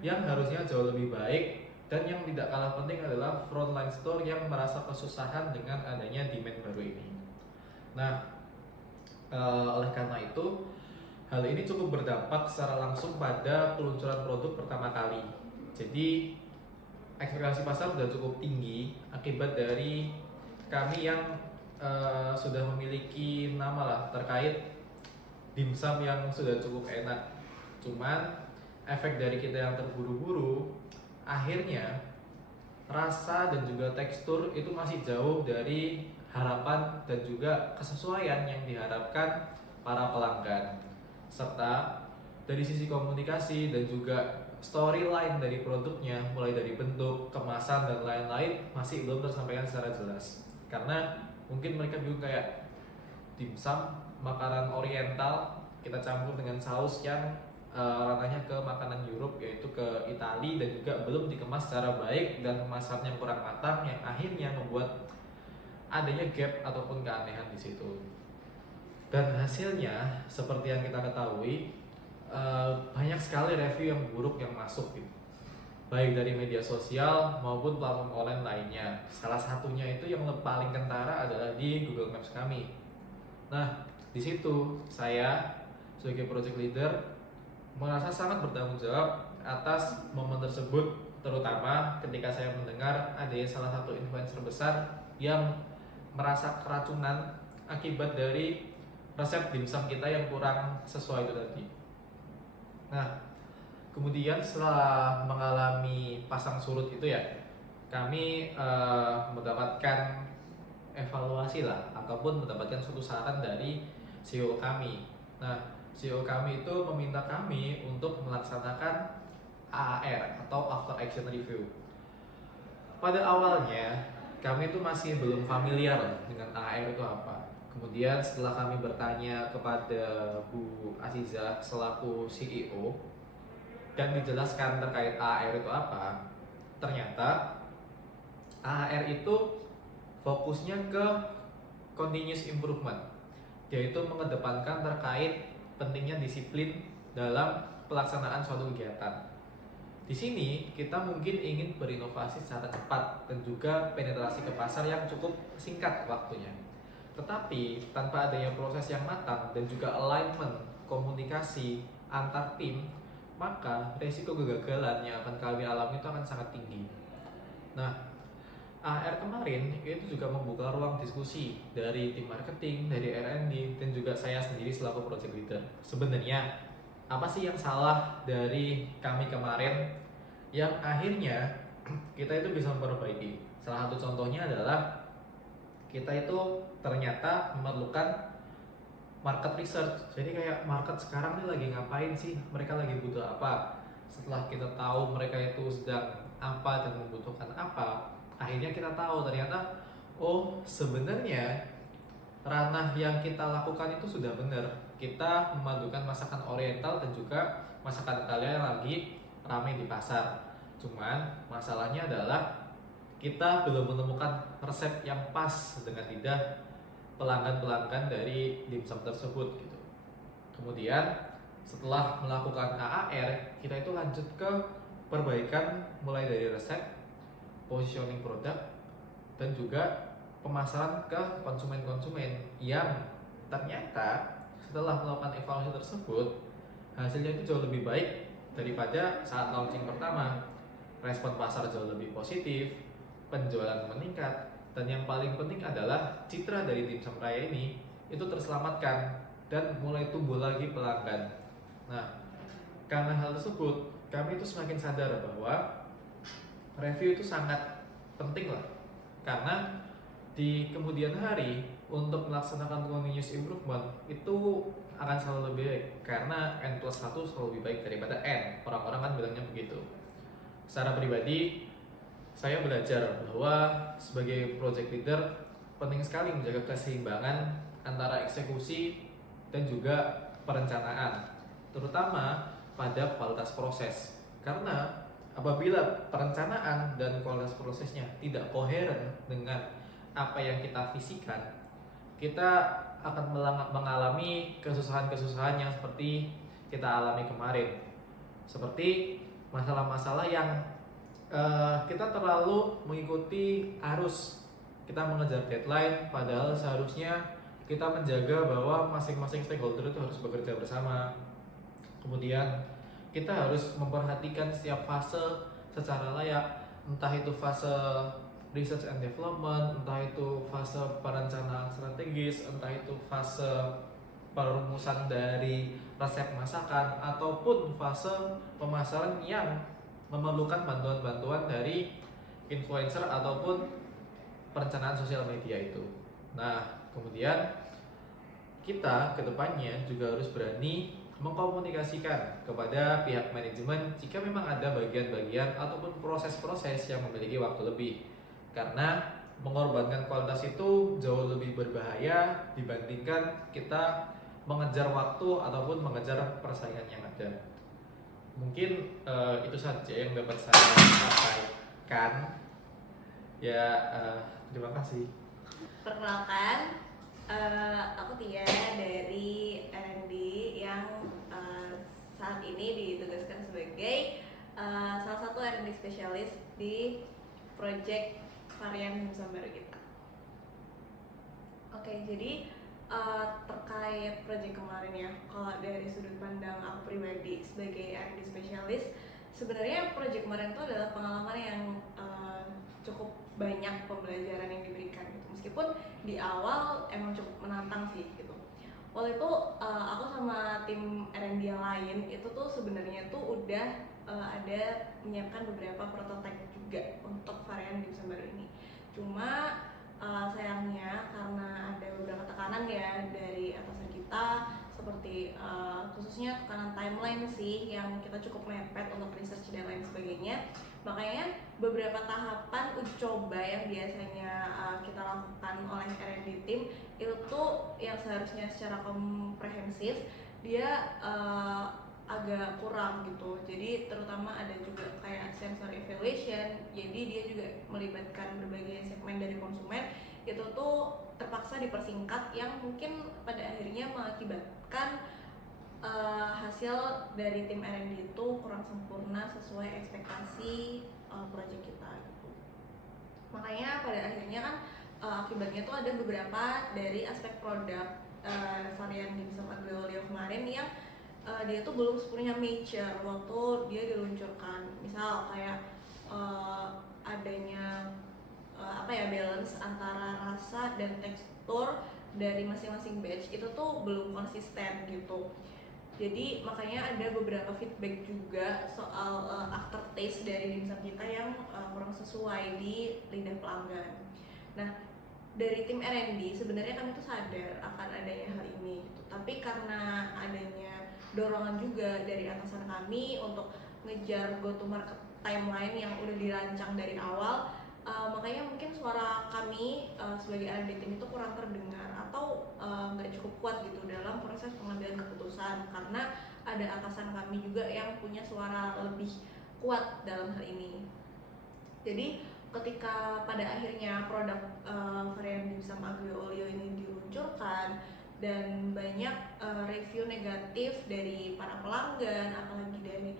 yang harusnya jauh lebih baik, dan yang tidak kalah penting adalah frontline store yang merasa kesusahan dengan adanya demand baru ini. Nah, oleh karena itu hal ini cukup berdampak secara langsung pada peluncuran produk pertama kali. Jadi ekspektasi pasar sudah cukup tinggi akibat dari kami yang sudah memiliki nama lah terkait dimsum yang sudah cukup enak. Cuman efek dari kita yang terburu-buru, akhirnya rasa dan juga tekstur itu masih jauh dari harapan dan juga kesesuaian yang diharapkan para pelanggan, serta dari sisi komunikasi dan juga storyline dari produknya, mulai dari bentuk, kemasan dan lain-lain masih belum tersampaikan secara jelas. Karena mungkin mereka bingung kayak dimsum, makanan oriental kita campur dengan saus yang ranahnya ke makanan Europe, yaitu ke Italia, dan juga belum dikemas secara baik dan kemasannya kurang matang yang akhirnya membuat adanya gap ataupun keanehan di situ. Dan hasilnya seperti yang kita ketahui, banyak sekali review yang buruk yang masuk gitu, baik dari media sosial maupun platform online lainnya. Salah satunya itu yang paling kentara adalah di Google Maps kami. Nah, di situ saya sebagai project leader merasa sangat bertanggung jawab atas momen tersebut, terutama ketika saya mendengar adanya salah satu influencer besar yang merasa keracunan akibat dari resep dimsum kita yang kurang sesuai itu tadi. Nah, kemudian setelah mengalami pasang surut itu ya, kami mendapatkan evaluasi lah, ataupun mendapatkan suatu saran dari CEO kami. Nah, CEO kami itu meminta kami untuk melaksanakan AAR atau After Action Review. Pada awalnya kami itu masih belum familiar dengan AAR itu apa. Kemudian setelah kami bertanya kepada Bu Aziza selaku CEO dan dijelaskan terkait AAR itu apa, ternyata AAR itu fokusnya ke continuous improvement, yaitu mengedepankan terkait pentingnya disiplin dalam pelaksanaan suatu kegiatan. Di sini kita mungkin ingin berinovasi secara cepat dan juga penetrasi ke pasar yang cukup singkat waktunya. Tetapi tanpa adanya proses yang matang dan juga alignment komunikasi antar tim, maka resiko kegagalan yang akan kami alami itu akan sangat tinggi. Nah, AR kemarin itu juga membuka ruang diskusi dari tim marketing, dari R&D, dan juga saya sendiri selaku project leader. Sebenarnya apa sih yang salah dari kami kemarin yang akhirnya kita itu bisa memperbaiki? Salah satu contohnya adalah kita itu ternyata memerlukan market research. Jadi kayak market sekarang ini lagi ngapain sih? Mereka lagi butuh apa? Setelah kita tahu mereka itu sedang apa dan membutuhkan apa, akhirnya kita tahu ternyata sebenarnya ranah yang kita lakukan itu sudah benar. Kita memadukan masakan oriental dan juga masakan Italia yang lagi ramai di pasar. Cuman masalahnya adalah kita belum menemukan resep yang pas dengan lidah pelanggan-pelanggan dari dimsum tersebut gitu. Kemudian setelah melakukan AAR, kita itu lanjut ke perbaikan mulai dari resep, positioning produk, dan juga pemasaran ke konsumen-konsumen yang ternyata setelah melakukan evaluasi tersebut hasilnya itu jauh lebih baik daripada saat launching pertama. Respon pasar jauh lebih positif, penjualan meningkat, dan yang paling penting adalah citra dari Dimsum Raya ini itu terselamatkan dan mulai tumbuh lagi pelanggan. Nah, karena hal tersebut kami itu semakin sadar bahwa review itu sangat penting lah, karena di kemudian hari untuk melaksanakan continuous improvement itu akan selalu lebih baik, karena N+1 selalu lebih baik daripada N. Orang-orang kan bilangnya begitu. Secara pribadi saya belajar bahwa sebagai project leader penting sekali menjaga keseimbangan antara eksekusi dan juga perencanaan, terutama pada kualitas proses. Karena apabila perencanaan dan kualitas prosesnya tidak koheren dengan apa yang kita visikan, kita akan mengalami kesusahan-kesusahan yang seperti kita alami kemarin. Seperti masalah-masalah yang kita terlalu mengikuti arus, kita mengejar deadline, padahal seharusnya kita menjaga bahwa masing-masing stakeholder itu harus bekerja bersama. Kemudian kita harus memperhatikan setiap fase secara layak, entah itu fase research and development, entah itu fase perencanaan strategis, entah itu fase perumusan dari resep masakan, ataupun fase pemasaran yang memerlukan bantuan-bantuan dari influencer ataupun perencanaan sosial media itu. Nah, kemudian kita kedepannya juga harus berani mengkomunikasikan kepada pihak manajemen jika memang ada bagian-bagian ataupun proses-proses yang memiliki waktu lebih. Karena mengorbankan kualitas itu jauh lebih berbahaya dibandingkan kita mengejar waktu ataupun mengejar persaingan yang ada. Mungkin itu saja yang dapat saya sampaikan. Ya, terima kasih. Perkenalkan, aku Tia dari R&D yang saat ini ditugaskan sebagai salah satu R&D spesialis di project varian Dimsum baru kita. Oke, jadi terkait project kemarin ya, kalau dari sudut pandang aku pribadi sebagai R&D spesialis, sebenarnya project kemarin itu adalah pengalaman yang cukup banyak pembelajaran yang diberikan gitu. Meskipun di awal emang cukup menantang sih gitu. Waktu itu aku sama tim R&D yang lain itu tuh sebenarnya tuh udah ada menyiapkan beberapa prototipe juga untuk varian Dimsum baru ini. Cuma sayangnya karena ada beberapa tekanan ya dari atasan kita, seperti khususnya tekanan timeline sih yang kita cukup mepet untuk research dan lain sebagainya. Makanya beberapa tahapan uji coba yang biasanya kita lakukan oleh R&D team itu tuh yang seharusnya secara komprehensif dia agak kurang gitu. Jadi terutama ada juga kayak sensor evaluation, jadi dia juga melibatkan berbagai segmen dari konsumen, itu tuh terpaksa dipersingkat yang mungkin pada akhirnya mengakibatkan hasil dari tim R&D itu kurang sempurna sesuai ekspektasi proyek kita gitu. Makanya pada akhirnya kan akibatnya tuh ada beberapa dari aspek produk varian Dimsum Aglio Olio kemarin yang dia tuh belum sepenuhnya mature waktu dia diluncurkan. Misal kayak adanya balance antara rasa dan tekstur dari masing-masing batch itu tuh belum konsisten gitu. Jadi makanya ada beberapa feedback juga soal aftertaste dari dimsum kita yang kurang sesuai di lidah pelanggan. Nah, dari tim R&D sebenarnya kami tuh sadar akan adanya hal ini gitu. Tapi karena adanya dorongan juga dari atasan kami untuk ngejar go to market timeline yang udah dirancang dari awal, makanya mungkin suara kami sebagai R&D tim itu kurang terdengar atau nggak cukup kuat gitu dalam proses pengambilan keputusan, karena ada atasan kami juga yang punya suara lebih kuat dalam hal ini. Jadi ketika pada akhirnya produk varian Dimsum Aglio Olio ini diluncurkan dan banyak review negatif dari para pelanggan, apalagi dari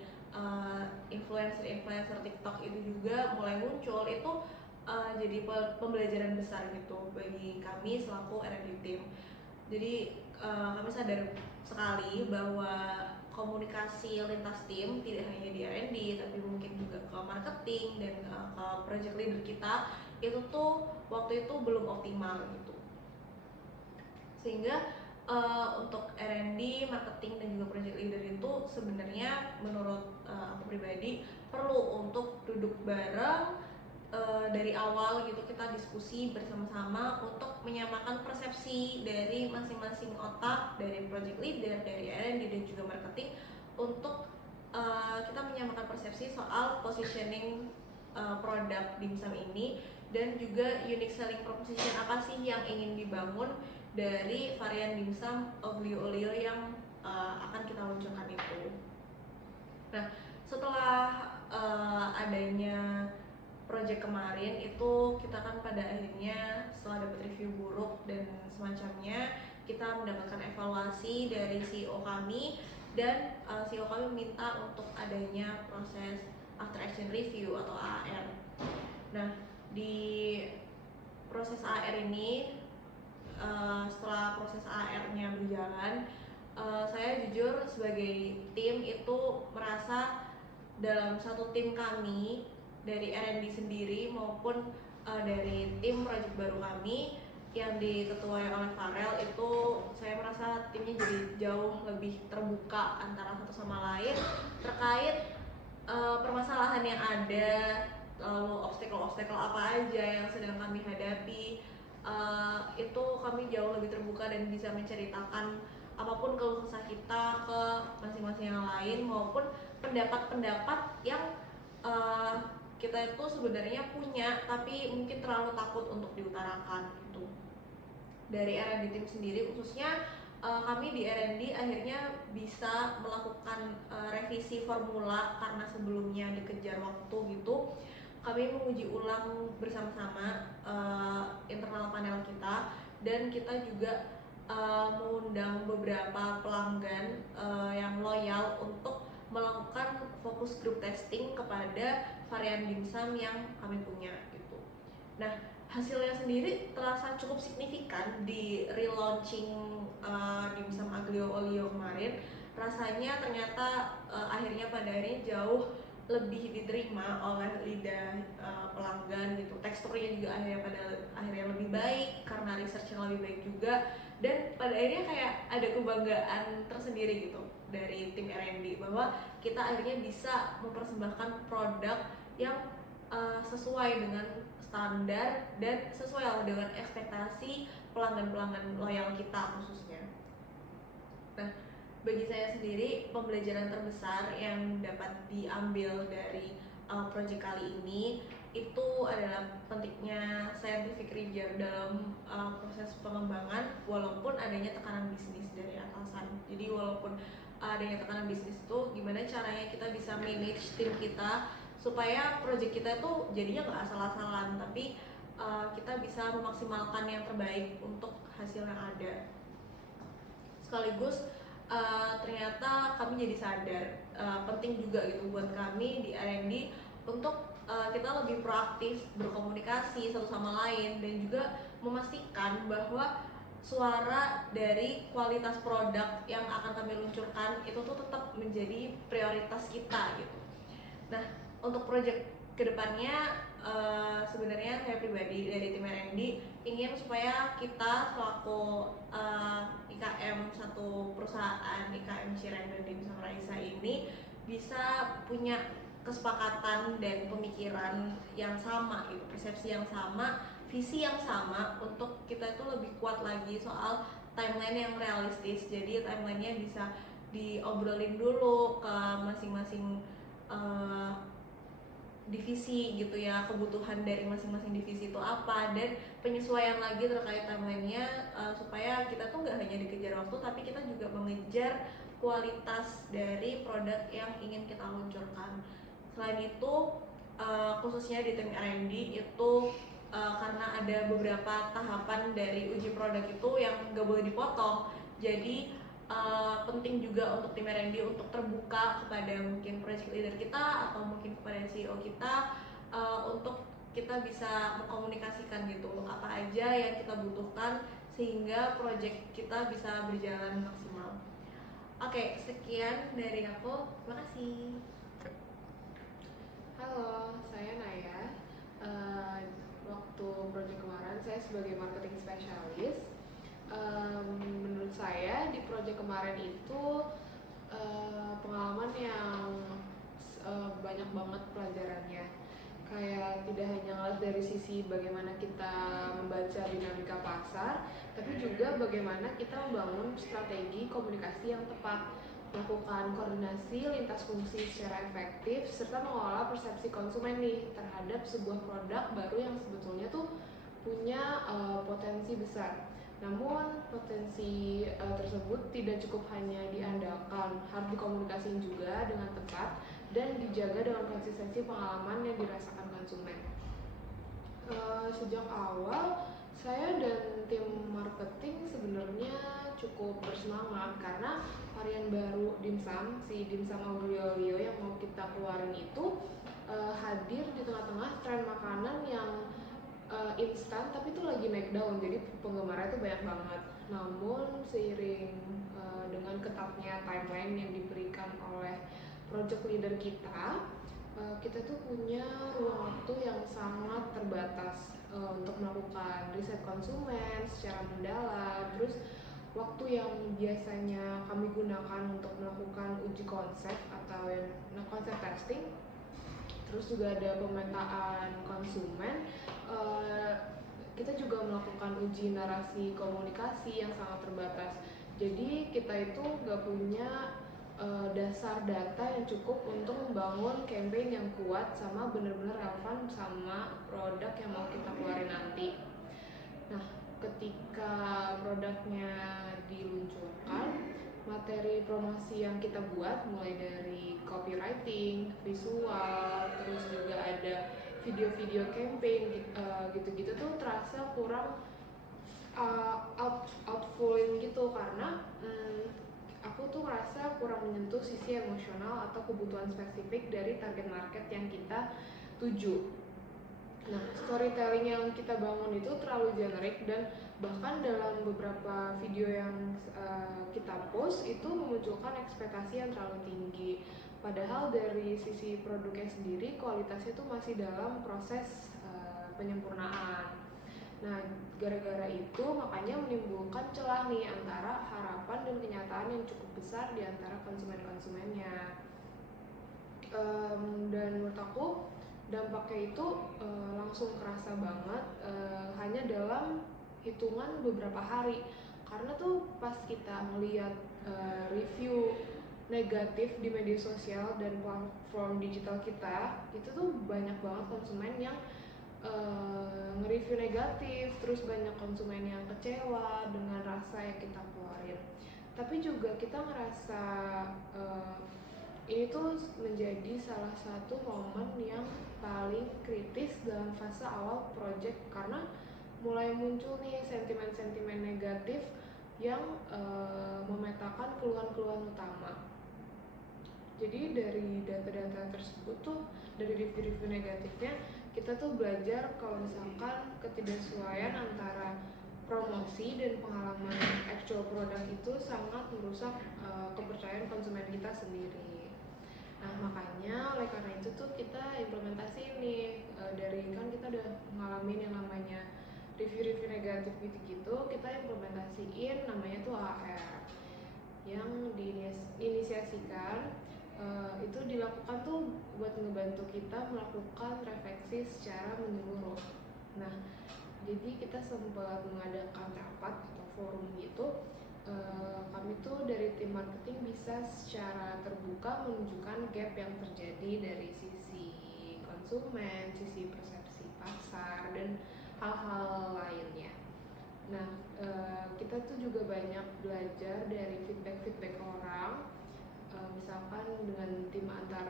influencer TikTok itu juga mulai muncul, itu jadi pembelajaran besar gitu bagi kami selaku R&D team. Jadi kami sadar sekali bahwa komunikasi lintas tim tidak hanya di R&D tapi mungkin juga ke marketing dan ke project leader kita itu tuh waktu itu belum optimal gitu. Sehingga untuk R&D, marketing dan juga project leader itu sebenarnya menurut aku pribadi perlu untuk duduk bareng dari awal gitu, kita diskusi bersama-sama untuk menyamakan persepsi dari masing-masing otak, dari project leader, dari R&D dan juga marketing, untuk kita menyamakan persepsi soal positioning produk dimsum ini dan juga unique selling proposition apa sih yang ingin dibangun dari varian Dimsum Aglio Olio yang akan kita luncurkan itu. Nah, setelah adanya project kemarin itu, kita kan pada akhirnya setelah dapat review buruk dan semacamnya, kita mendapatkan evaluasi dari CEO kami dan CEO kami meminta untuk adanya proses after action review atau AAR. Nah, di proses AAR ini setelah proses AR-nya berjalan, saya jujur sebagai tim itu merasa dalam satu tim kami dari R&D sendiri maupun dari tim project baru kami yang diketuai oleh Farel itu, saya merasa timnya jadi jauh lebih terbuka antara satu sama lain terkait permasalahan yang ada, lalu obstacle apa aja yang sedang kami hadapi. itu kami jauh lebih terbuka dan bisa menceritakan apapun keluh kesah kita ke masing-masing yang lain maupun pendapat-pendapat yang kita itu sebenarnya punya tapi mungkin terlalu takut untuk diutarakan gitu. Dari R&D tim sendiri khususnya kami di R&D akhirnya bisa melakukan revisi formula karena sebelumnya dikejar waktu gitu. Kami menguji ulang bersama-sama internal panel kita dan kita juga mengundang beberapa pelanggan yang loyal untuk melakukan fokus group testing kepada varian dimsum yang kami punya gitu. Nah, hasilnya sendiri terasa cukup signifikan di relaunching dimsum aglio olio kemarin. Rasanya ternyata akhirnya pada akhirnya jauh lebih diterima oleh lidah pelanggan gitu. Teksturnya juga akhirnya lebih baik karena research yang lebih baik juga, dan pada akhirnya kayak ada kebanggaan tersendiri gitu dari tim R&D bahwa kita akhirnya bisa mempersembahkan produk yang sesuai dengan standar dan sesuai dengan ekspektasi pelanggan-pelanggan loyal kita khususnya. Nah, bagi saya sendiri pembelajaran terbesar yang dapat diambil dari project kali ini itu adalah pentingnya scientific rigor dalam proses pengembangan walaupun adanya tekanan bisnis dari atasan. Jadi walaupun adanya tekanan bisnis itu gimana caranya kita bisa manage tim kita supaya project kita itu jadinya nggak asal-asalan tapi kita bisa memaksimalkan yang terbaik untuk hasil yang ada. Sekaligus ternyata kami jadi sadar penting juga gitu buat kami di R&D untuk kita lebih proaktif berkomunikasi satu sama lain dan juga memastikan bahwa suara dari kualitas produk yang akan kami luncurkan itu tuh tetap menjadi prioritas kita gitu. Nah, untuk project kedepannya sebenarnya saya pribadi dari tim R&D ingin supaya kita selaku IKM satu perusahaan IKM Cireng dan Dimsum Raisa ini bisa punya kesepakatan dan pemikiran yang sama gitu, persepsi yang sama, visi yang sama untuk kita itu lebih kuat lagi soal timeline yang realistis. Jadi timelinenya bisa diobrolin dulu ke masing-masing divisi gitu ya, kebutuhan dari masing-masing divisi itu apa dan penyesuaian lagi terkait timelinenya supaya kita tuh nggak hanya dikejar waktu tapi kita juga mengejar kualitas dari produk yang ingin kita luncurkan. Selain itu khususnya di tim R&D itu karena ada beberapa tahapan dari uji produk itu yang nggak boleh dipotong, jadi penting juga untuk tim R&D untuk terbuka kepada mungkin project leader kita atau mungkin kepada CEO kita untuk kita bisa mengkomunikasikan gitu apa aja yang kita butuhkan sehingga project kita bisa berjalan maksimal. Oke, sekian dari aku. Terima kasih. Halo, saya Naya. Waktu project kemarin saya sebagai marketing spesialis. Menurut saya di project kemarin itu pengalaman yang banyak banget pelajarannya. Kayak tidak hanya ngeliat dari sisi bagaimana kita membaca dinamika pasar, tapi juga bagaimana kita membangun strategi komunikasi yang tepat, melakukan koordinasi lintas fungsi secara efektif, serta mengolah persepsi konsumen nih terhadap sebuah produk baru yang sebetulnya tuh punya potensi besar. Namun potensi tersebut tidak cukup hanya diandalkan, harus dikomunikasikan juga dengan tepat dan dijaga dengan konsistensi pengalaman yang dirasakan konsumen. Sejak awal saya dan tim marketing sebenarnya cukup bersemangat karena varian baru dimsum, si dimsum aglio olio yang mau kita keluarin itu hadir di tengah-tengah tren makanan yang instan tapi itu lagi naik daun, jadi penggemarnya itu banyak banget. Namun seiring dengan ketatnya timeline yang diberikan oleh project leader kita, kita tuh punya ruang waktu yang sangat terbatas untuk melakukan riset konsumen secara mendalam. Terus waktu yang biasanya kami gunakan untuk melakukan uji konsep atau konsep testing, terus juga ada pemetaan konsumen, kita juga melakukan uji narasi komunikasi yang sangat terbatas. Jadi kita itu nggak punya dasar data yang cukup untuk membangun campaign yang kuat sama benar-benar relevan sama produk yang mau kita keluarin nanti. Nah, ketika produknya diluncurkan, materi promosi yang kita buat mulai dari copywriting, visual, terus juga ada video-video campaign gitu-gitu tuh terasa kurang outfulling gitu, karena aku tuh ngerasa kurang menyentuh sisi emosional atau kebutuhan spesifik dari target market yang kita tuju. Nah, storytelling yang kita bangun itu terlalu generik, dan bahkan dalam beberapa video yang kita post itu memunculkan ekspektasi yang terlalu tinggi. Padahal dari sisi produknya sendiri kualitasnya tuh masih dalam proses penyempurnaan. Nah, gara-gara itu makanya menimbulkan celah nih antara harapan dan kenyataan yang cukup besar di antara konsumen-konsumennya. Dan menurut aku dampaknya itu langsung kerasa banget hanya dalam hitungan beberapa hari, karena tuh pas kita melihat review negatif di media sosial dan platform digital kita, itu tuh banyak banget konsumen yang nge-review negatif, terus banyak konsumen yang kecewa dengan rasa yang kita keluarin. Tapi juga kita ngerasa ini tuh menjadi salah satu momen yang paling kritis dalam fase awal project, karena mulai muncul nih sentimen-sentimen negatif yang memetakan keluhan-keluhan utama. Jadi dari data-data tersebut tuh, dari review-review negatifnya, kita tuh belajar kalau misalkan ketidaksesuaian antara promosi dan pengalaman actual produk itu sangat merusak kepercayaan konsumen kita sendiri. Nah, makanya oleh karena itu tuh kita implementasi nih, dari kan kita udah ngalamin yang namanya review-review negatif gitu-gitu, kita implementasiin namanya tuh AR yang diinisiasikan. Itu dilakukan tuh buat ngebantu kita melakukan refleksi secara menyeluruh. Nah, jadi kita sempat mengadakan rapat atau forum gitu. Kami tuh dari tim marketing bisa secara terbuka menunjukkan gap yang terjadi dari sisi konsumen, sisi persepsi pasar, dan hal-hal lainnya. Nah, kita tuh juga banyak belajar dari feedback orang, misalkan dengan tim antar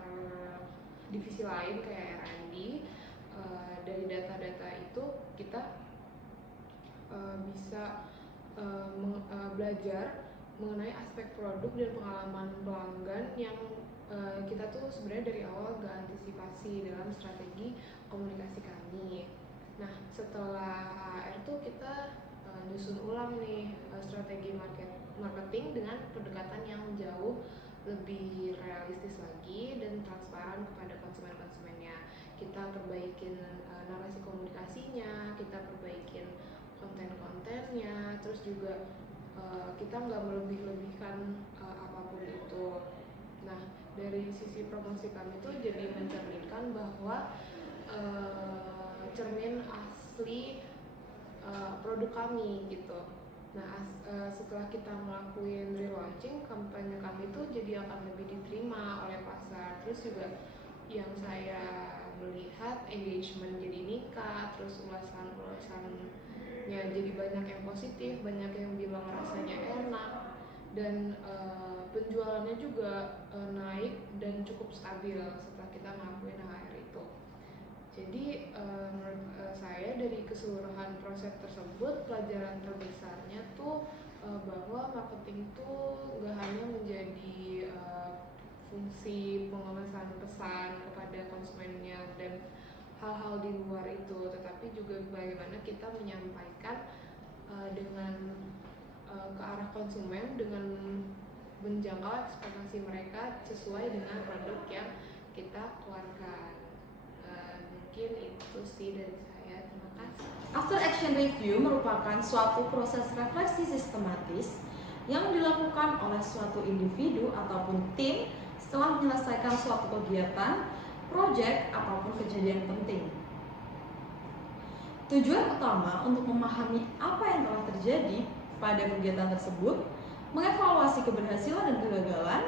divisi lain kayak R&D. Dari data-data itu kita bisa belajar mengenai aspek produk dan pengalaman pelanggan yang kita tuh sebenarnya dari awal gak antisipasi dalam strategi komunikasi kami. Nah, setelah HR tuh kita nyusun ulang nih strategi marketing dengan pendekatan yang jauh lebih realistis lagi dan transparan kepada konsumen-konsumennya. Kita perbaikin narasi komunikasinya, kita perbaikin konten-kontennya, terus juga kita nggak melebih-lebihkan apapun itu. Nah, dari sisi promosi kami tuh jadi mencerminkan bahwa cermin asli produk kami gitu. Nah, setelah kita ngelakuin relaunching, kampanye kami tuh jadi akan lebih diterima oleh pasar. Terus juga yang saya melihat engagement jadi meningkat, terus ulasan-ulasannya jadi banyak yang positif, banyak yang bilang rasanya enak, dan penjualannya juga naik dan cukup stabil setelah kita ngelakuin HR itu. Jadi menurut saya dari keseluruhan proses tersebut, pelajaran terbesarnya tuh bahwa marketing tuh gak hanya menjadi fungsi pengemesan pesan kepada konsumennya dan hal-hal di luar itu, tetapi juga bagaimana kita menyampaikan dengan ke arah konsumen dengan menjangkau ekspektasi mereka sesuai dengan produk yang kita keluarkan. Mungkin itu sih dari saya. Terima kasih. After action review merupakan suatu proses refleksi sistematis yang dilakukan oleh suatu individu ataupun tim setelah menyelesaikan suatu kegiatan, proyek, ataupun kejadian penting. Tujuan utama untuk memahami apa yang telah terjadi pada kegiatan tersebut, mengevaluasi keberhasilan dan kegagalan,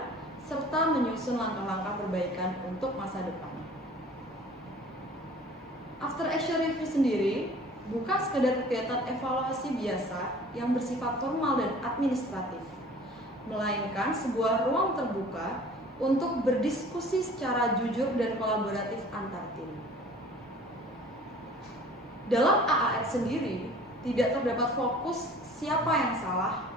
serta menyusun langkah-langkah perbaikan untuk masa depan. After action review sendiri bukan sekedar kegiatan evaluasi biasa yang bersifat formal dan administratif, melainkan sebuah ruang terbuka untuk berdiskusi secara jujur dan kolaboratif antar tim. Dalam AAR sendiri, tidak terdapat fokus siapa yang salah,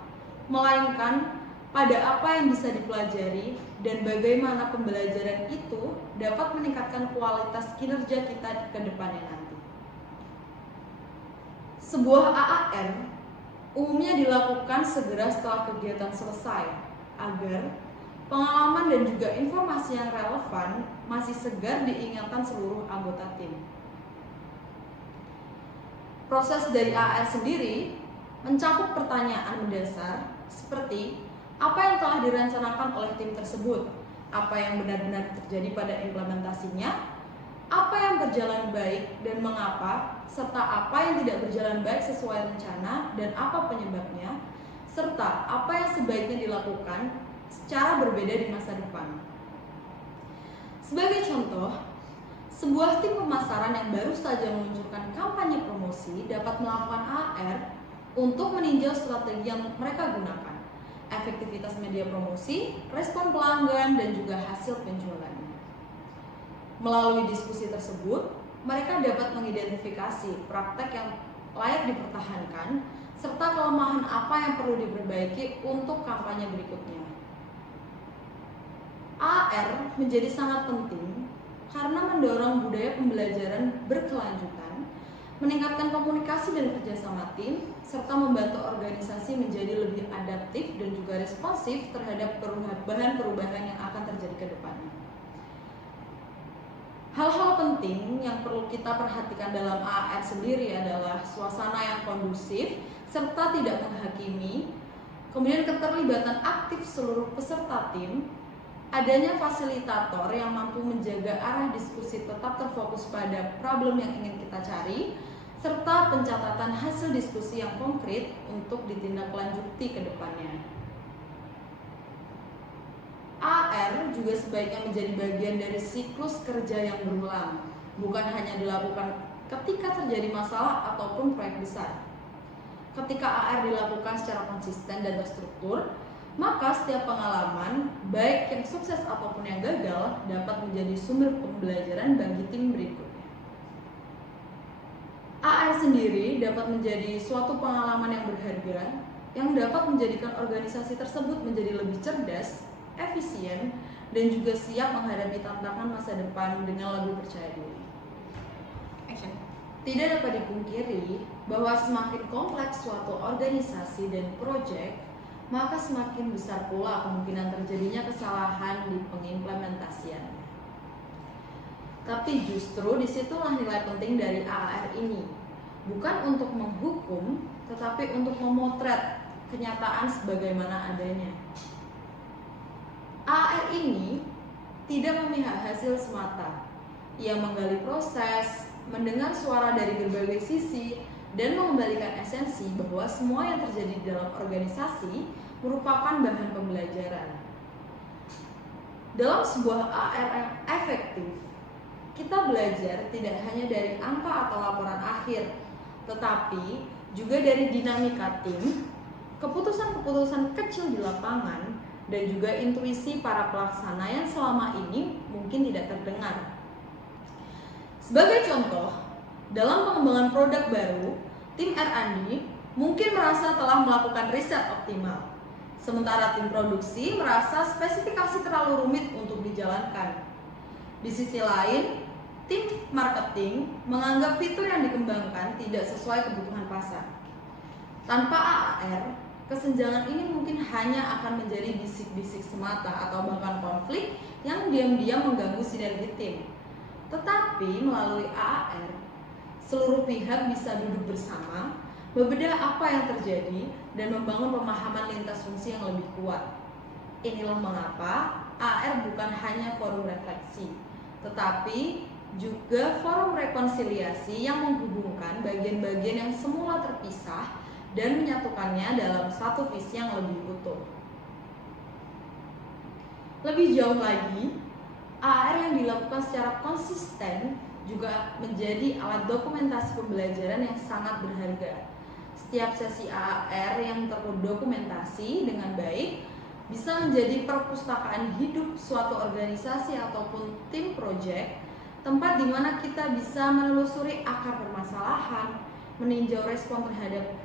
melainkan pada apa yang bisa dipelajari dan bagaimana pembelajaran itu dapat meningkatkan kualitas kinerja kita ke depannya nanti. Sebuah AAR umumnya dilakukan segera setelah kegiatan selesai agar pengalaman dan juga informasi yang relevan masih segar diingatan seluruh anggota tim. Proses dari AAR sendiri mencakup pertanyaan mendasar seperti apa yang telah direncanakan oleh tim tersebut, apa yang benar-benar terjadi pada implementasinya, apa yang berjalan baik dan mengapa, serta apa yang tidak berjalan baik sesuai rencana dan apa penyebabnya, serta apa yang sebaiknya dilakukan secara berbeda di masa depan. Sebagai contoh, sebuah tim pemasaran yang baru saja meluncurkan kampanye promosi dapat melakukan AAR untuk meninjau strategi yang mereka gunakan, efektivitas media promosi, respon pelanggan, dan juga hasil penjualannya. Melalui diskusi tersebut, mereka dapat mengidentifikasi praktek yang layak dipertahankan, serta kelemahan apa yang perlu diperbaiki untuk kampanye berikutnya. AAR menjadi sangat penting karena mendorong budaya pembelajaran berkelanjutan, meningkatkan komunikasi dan kerjasama tim, serta membantu organisasi menjadi lebih adaptif dan juga responsif terhadap perubahan-perubahan yang akan terjadi ke depannya. Hal-hal penting yang perlu kita perhatikan dalam AAR sendiri adalah suasana yang kondusif serta tidak menghakimi, kemudian keterlibatan aktif seluruh peserta tim, adanya fasilitator yang mampu menjaga arah diskusi tetap terfokus pada problem yang ingin kita cari, serta pencatatan hasil diskusi yang konkret untuk ditindaklanjuti ke depannya. AAR juga sebaiknya menjadi bagian dari siklus kerja yang berulang, bukan hanya dilakukan ketika terjadi masalah ataupun proyek besar. Ketika AAR dilakukan secara konsisten dan terstruktur, maka setiap pengalaman, baik yang sukses ataupun yang gagal, dapat menjadi sumber pembelajaran bagi tim berikutnya. AAR sendiri dapat menjadi suatu pengalaman yang berharga, yang dapat menjadikan organisasi tersebut menjadi lebih cerdas, efisien, dan juga siap menghadapi tantangan masa depan dengan lebih percaya diri. Action. Tidak dapat dipungkiri bahwa semakin kompleks suatu organisasi dan proyek, maka semakin besar pula kemungkinan terjadinya kesalahan di pengimplementasiannya. Tapi justru disitulah nilai penting dari AAR ini, bukan untuk menghukum, tetapi untuk memotret kenyataan sebagaimana adanya. AAR ini tidak memihak hasil semata. Ia menggali proses, mendengar suara dari berbagai sisi, dan mengembalikan esensi bahwa semua yang terjadi di dalam organisasi merupakan bahan pembelajaran. Dalam sebuah AAR yang efektif, kita belajar tidak hanya dari angka atau laporan akhir, tetapi juga dari dinamika tim, keputusan-keputusan kecil di lapangan, dan juga intuisi para pelaksana yang selama ini mungkin tidak terdengar. Sebagai contoh, dalam pengembangan produk baru, tim R&D mungkin merasa telah melakukan riset optimal, sementara tim produksi merasa spesifikasi terlalu rumit untuk dijalankan. Di sisi lain, tim marketing menganggap fitur yang dikembangkan tidak sesuai kebutuhan pasar. Tanpa AAR, kesenjangan ini mungkin hanya akan menjadi bisik-bisik semata atau bahkan konflik yang diam-diam mengganggu sinergi tim. Tetapi melalui AAR, seluruh pihak bisa duduk bersama, membedah apa yang terjadi, dan membangun pemahaman lintas fungsi yang lebih kuat. Inilah mengapa AAR bukan hanya forum refleksi, tetapi juga forum rekonsiliasi yang menghubungkan bagian-bagian yang semula terpisah dan menyatukannya dalam satu visi yang lebih utuh. Lebih jauh lagi, AR yang dilakukan secara konsisten juga menjadi alat dokumentasi pembelajaran yang sangat berharga. Setiap sesi AR yang terdokumentasi dengan baik bisa menjadi perpustakaan hidup suatu organisasi ataupun tim proyek, tempat di mana kita bisa menelusuri akar permasalahan, meninjau respon terhadap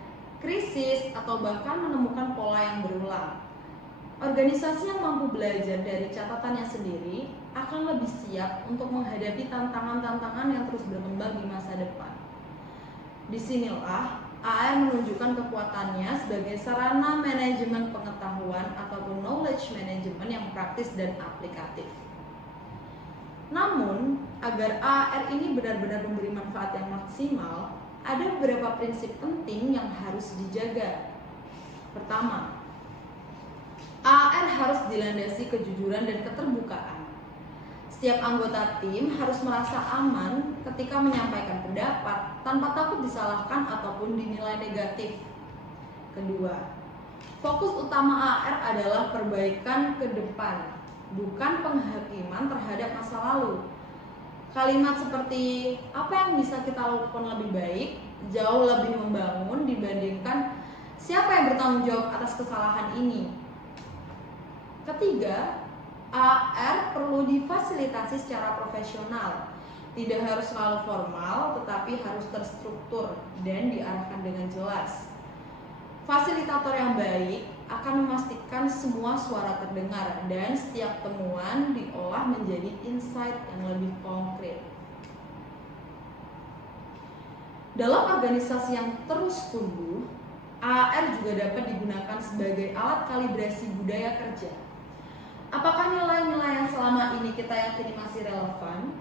krisis, atau bahkan menemukan pola yang berulang. Organisasi yang mampu belajar dari catatannya sendiri akan lebih siap untuk menghadapi tantangan-tantangan yang terus berkembang di masa depan. Disinilah AR menunjukkan kekuatannya sebagai sarana manajemen pengetahuan ataupun knowledge management yang praktis dan aplikatif. Namun, agar AR ini benar-benar memberi manfaat yang maksimal, ada beberapa prinsip penting yang harus dijaga. Pertama, AR harus dilandasi kejujuran dan keterbukaan. Setiap anggota tim harus merasa aman ketika menyampaikan pendapat tanpa takut disalahkan ataupun dinilai negatif. Kedua, fokus utama AR adalah perbaikan ke depan, bukan penghakiman terhadap masa lalu. Kalimat seperti apa yang bisa kita lakukan lebih baik jauh lebih membangun dibandingkan siapa yang bertanggung jawab atas kesalahan ini. Ketiga, AR perlu difasilitasi secara profesional. Tidak harus selalu formal, tetapi harus terstruktur dan diarahkan dengan jelas. Fasilitator yang baik akan memastikan semua suara terdengar dan setiap temuan diolah menjadi insight yang lebih konkret. Dalam organisasi yang terus tumbuh, AR juga dapat digunakan sebagai alat kalibrasi budaya kerja. Apakah nilai-nilai yang selama ini kita yakini masih relevan?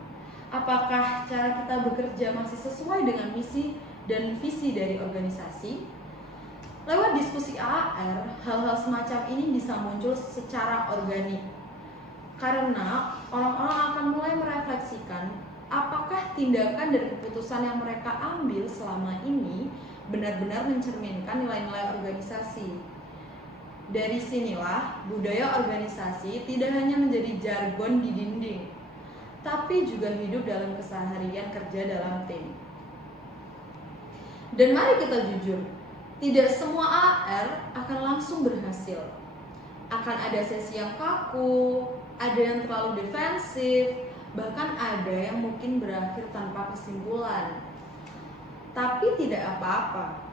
Apakah cara kita bekerja masih sesuai dengan misi dan visi dari organisasi? Lewat diskusi AR, hal-hal semacam ini bisa muncul secara organik. Karena orang-orang akan mulai merefleksikan apakah tindakan dan keputusan yang mereka ambil selama ini benar-benar mencerminkan nilai-nilai organisasi. Dari sinilah budaya organisasi tidak hanya menjadi jargon di dinding, tapi juga hidup dalam keseharian kerja dalam tim. Dan mari kita jujur, tidak semua AR akan langsung berhasil. Akan ada sesi yang kaku, ada yang terlalu defensif, bahkan ada yang mungkin berakhir tanpa kesimpulan. Tapi tidak apa-apa.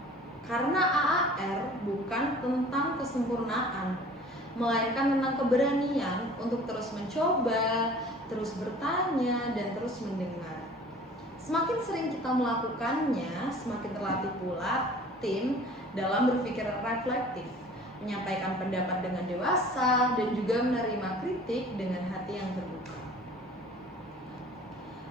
Karena AR bukan tentang kesempurnaan, melainkan tentang keberanian untuk terus mencoba, terus bertanya, dan terus mendengar. Semakin sering kita melakukannya, semakin terlatih pula tim dalam berpikir reflektif, menyampaikan pendapat dengan dewasa, dan juga menerima kritik dengan hati yang terbuka.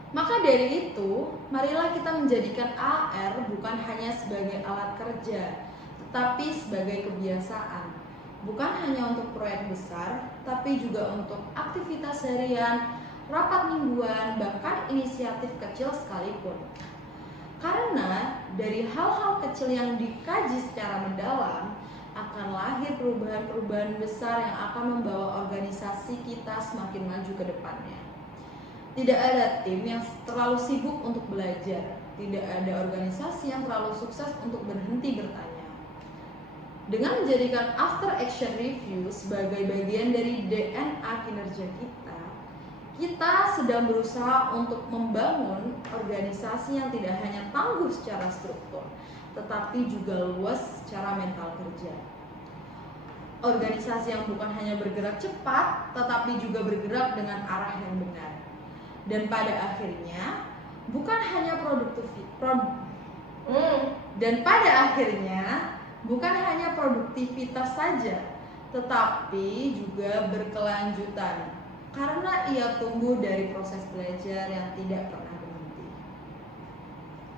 Maka dari itu, marilah kita menjadikan AR bukan hanya sebagai alat kerja, tetapi sebagai kebiasaan. Bukan hanya untuk proyek besar, tapi juga untuk aktivitas harian, rapat mingguan, bahkan inisiatif kecil sekalipun. Karena dari hal-hal kecil yang dikaji secara mendalam, akan lahir perubahan-perubahan besar yang akan membawa organisasi kita semakin maju ke depannya. Tidak ada tim yang terlalu sibuk untuk belajar. Tidak ada organisasi yang terlalu sukses untuk berhenti bertanya. Dengan menjadikan after action review sebagai bagian dari DNA kinerja kita sedang berusaha untuk membangun organisasi yang tidak hanya tangguh secara struktur, tetapi juga luas secara mental kerja. Organisasi yang bukan hanya bergerak cepat, tetapi juga bergerak dengan arah yang benar. Dan pada akhirnya bukan hanya produktivitas saja, tetapi juga berkelanjutan karena ia tumbuh dari proses belajar yang tidak pernah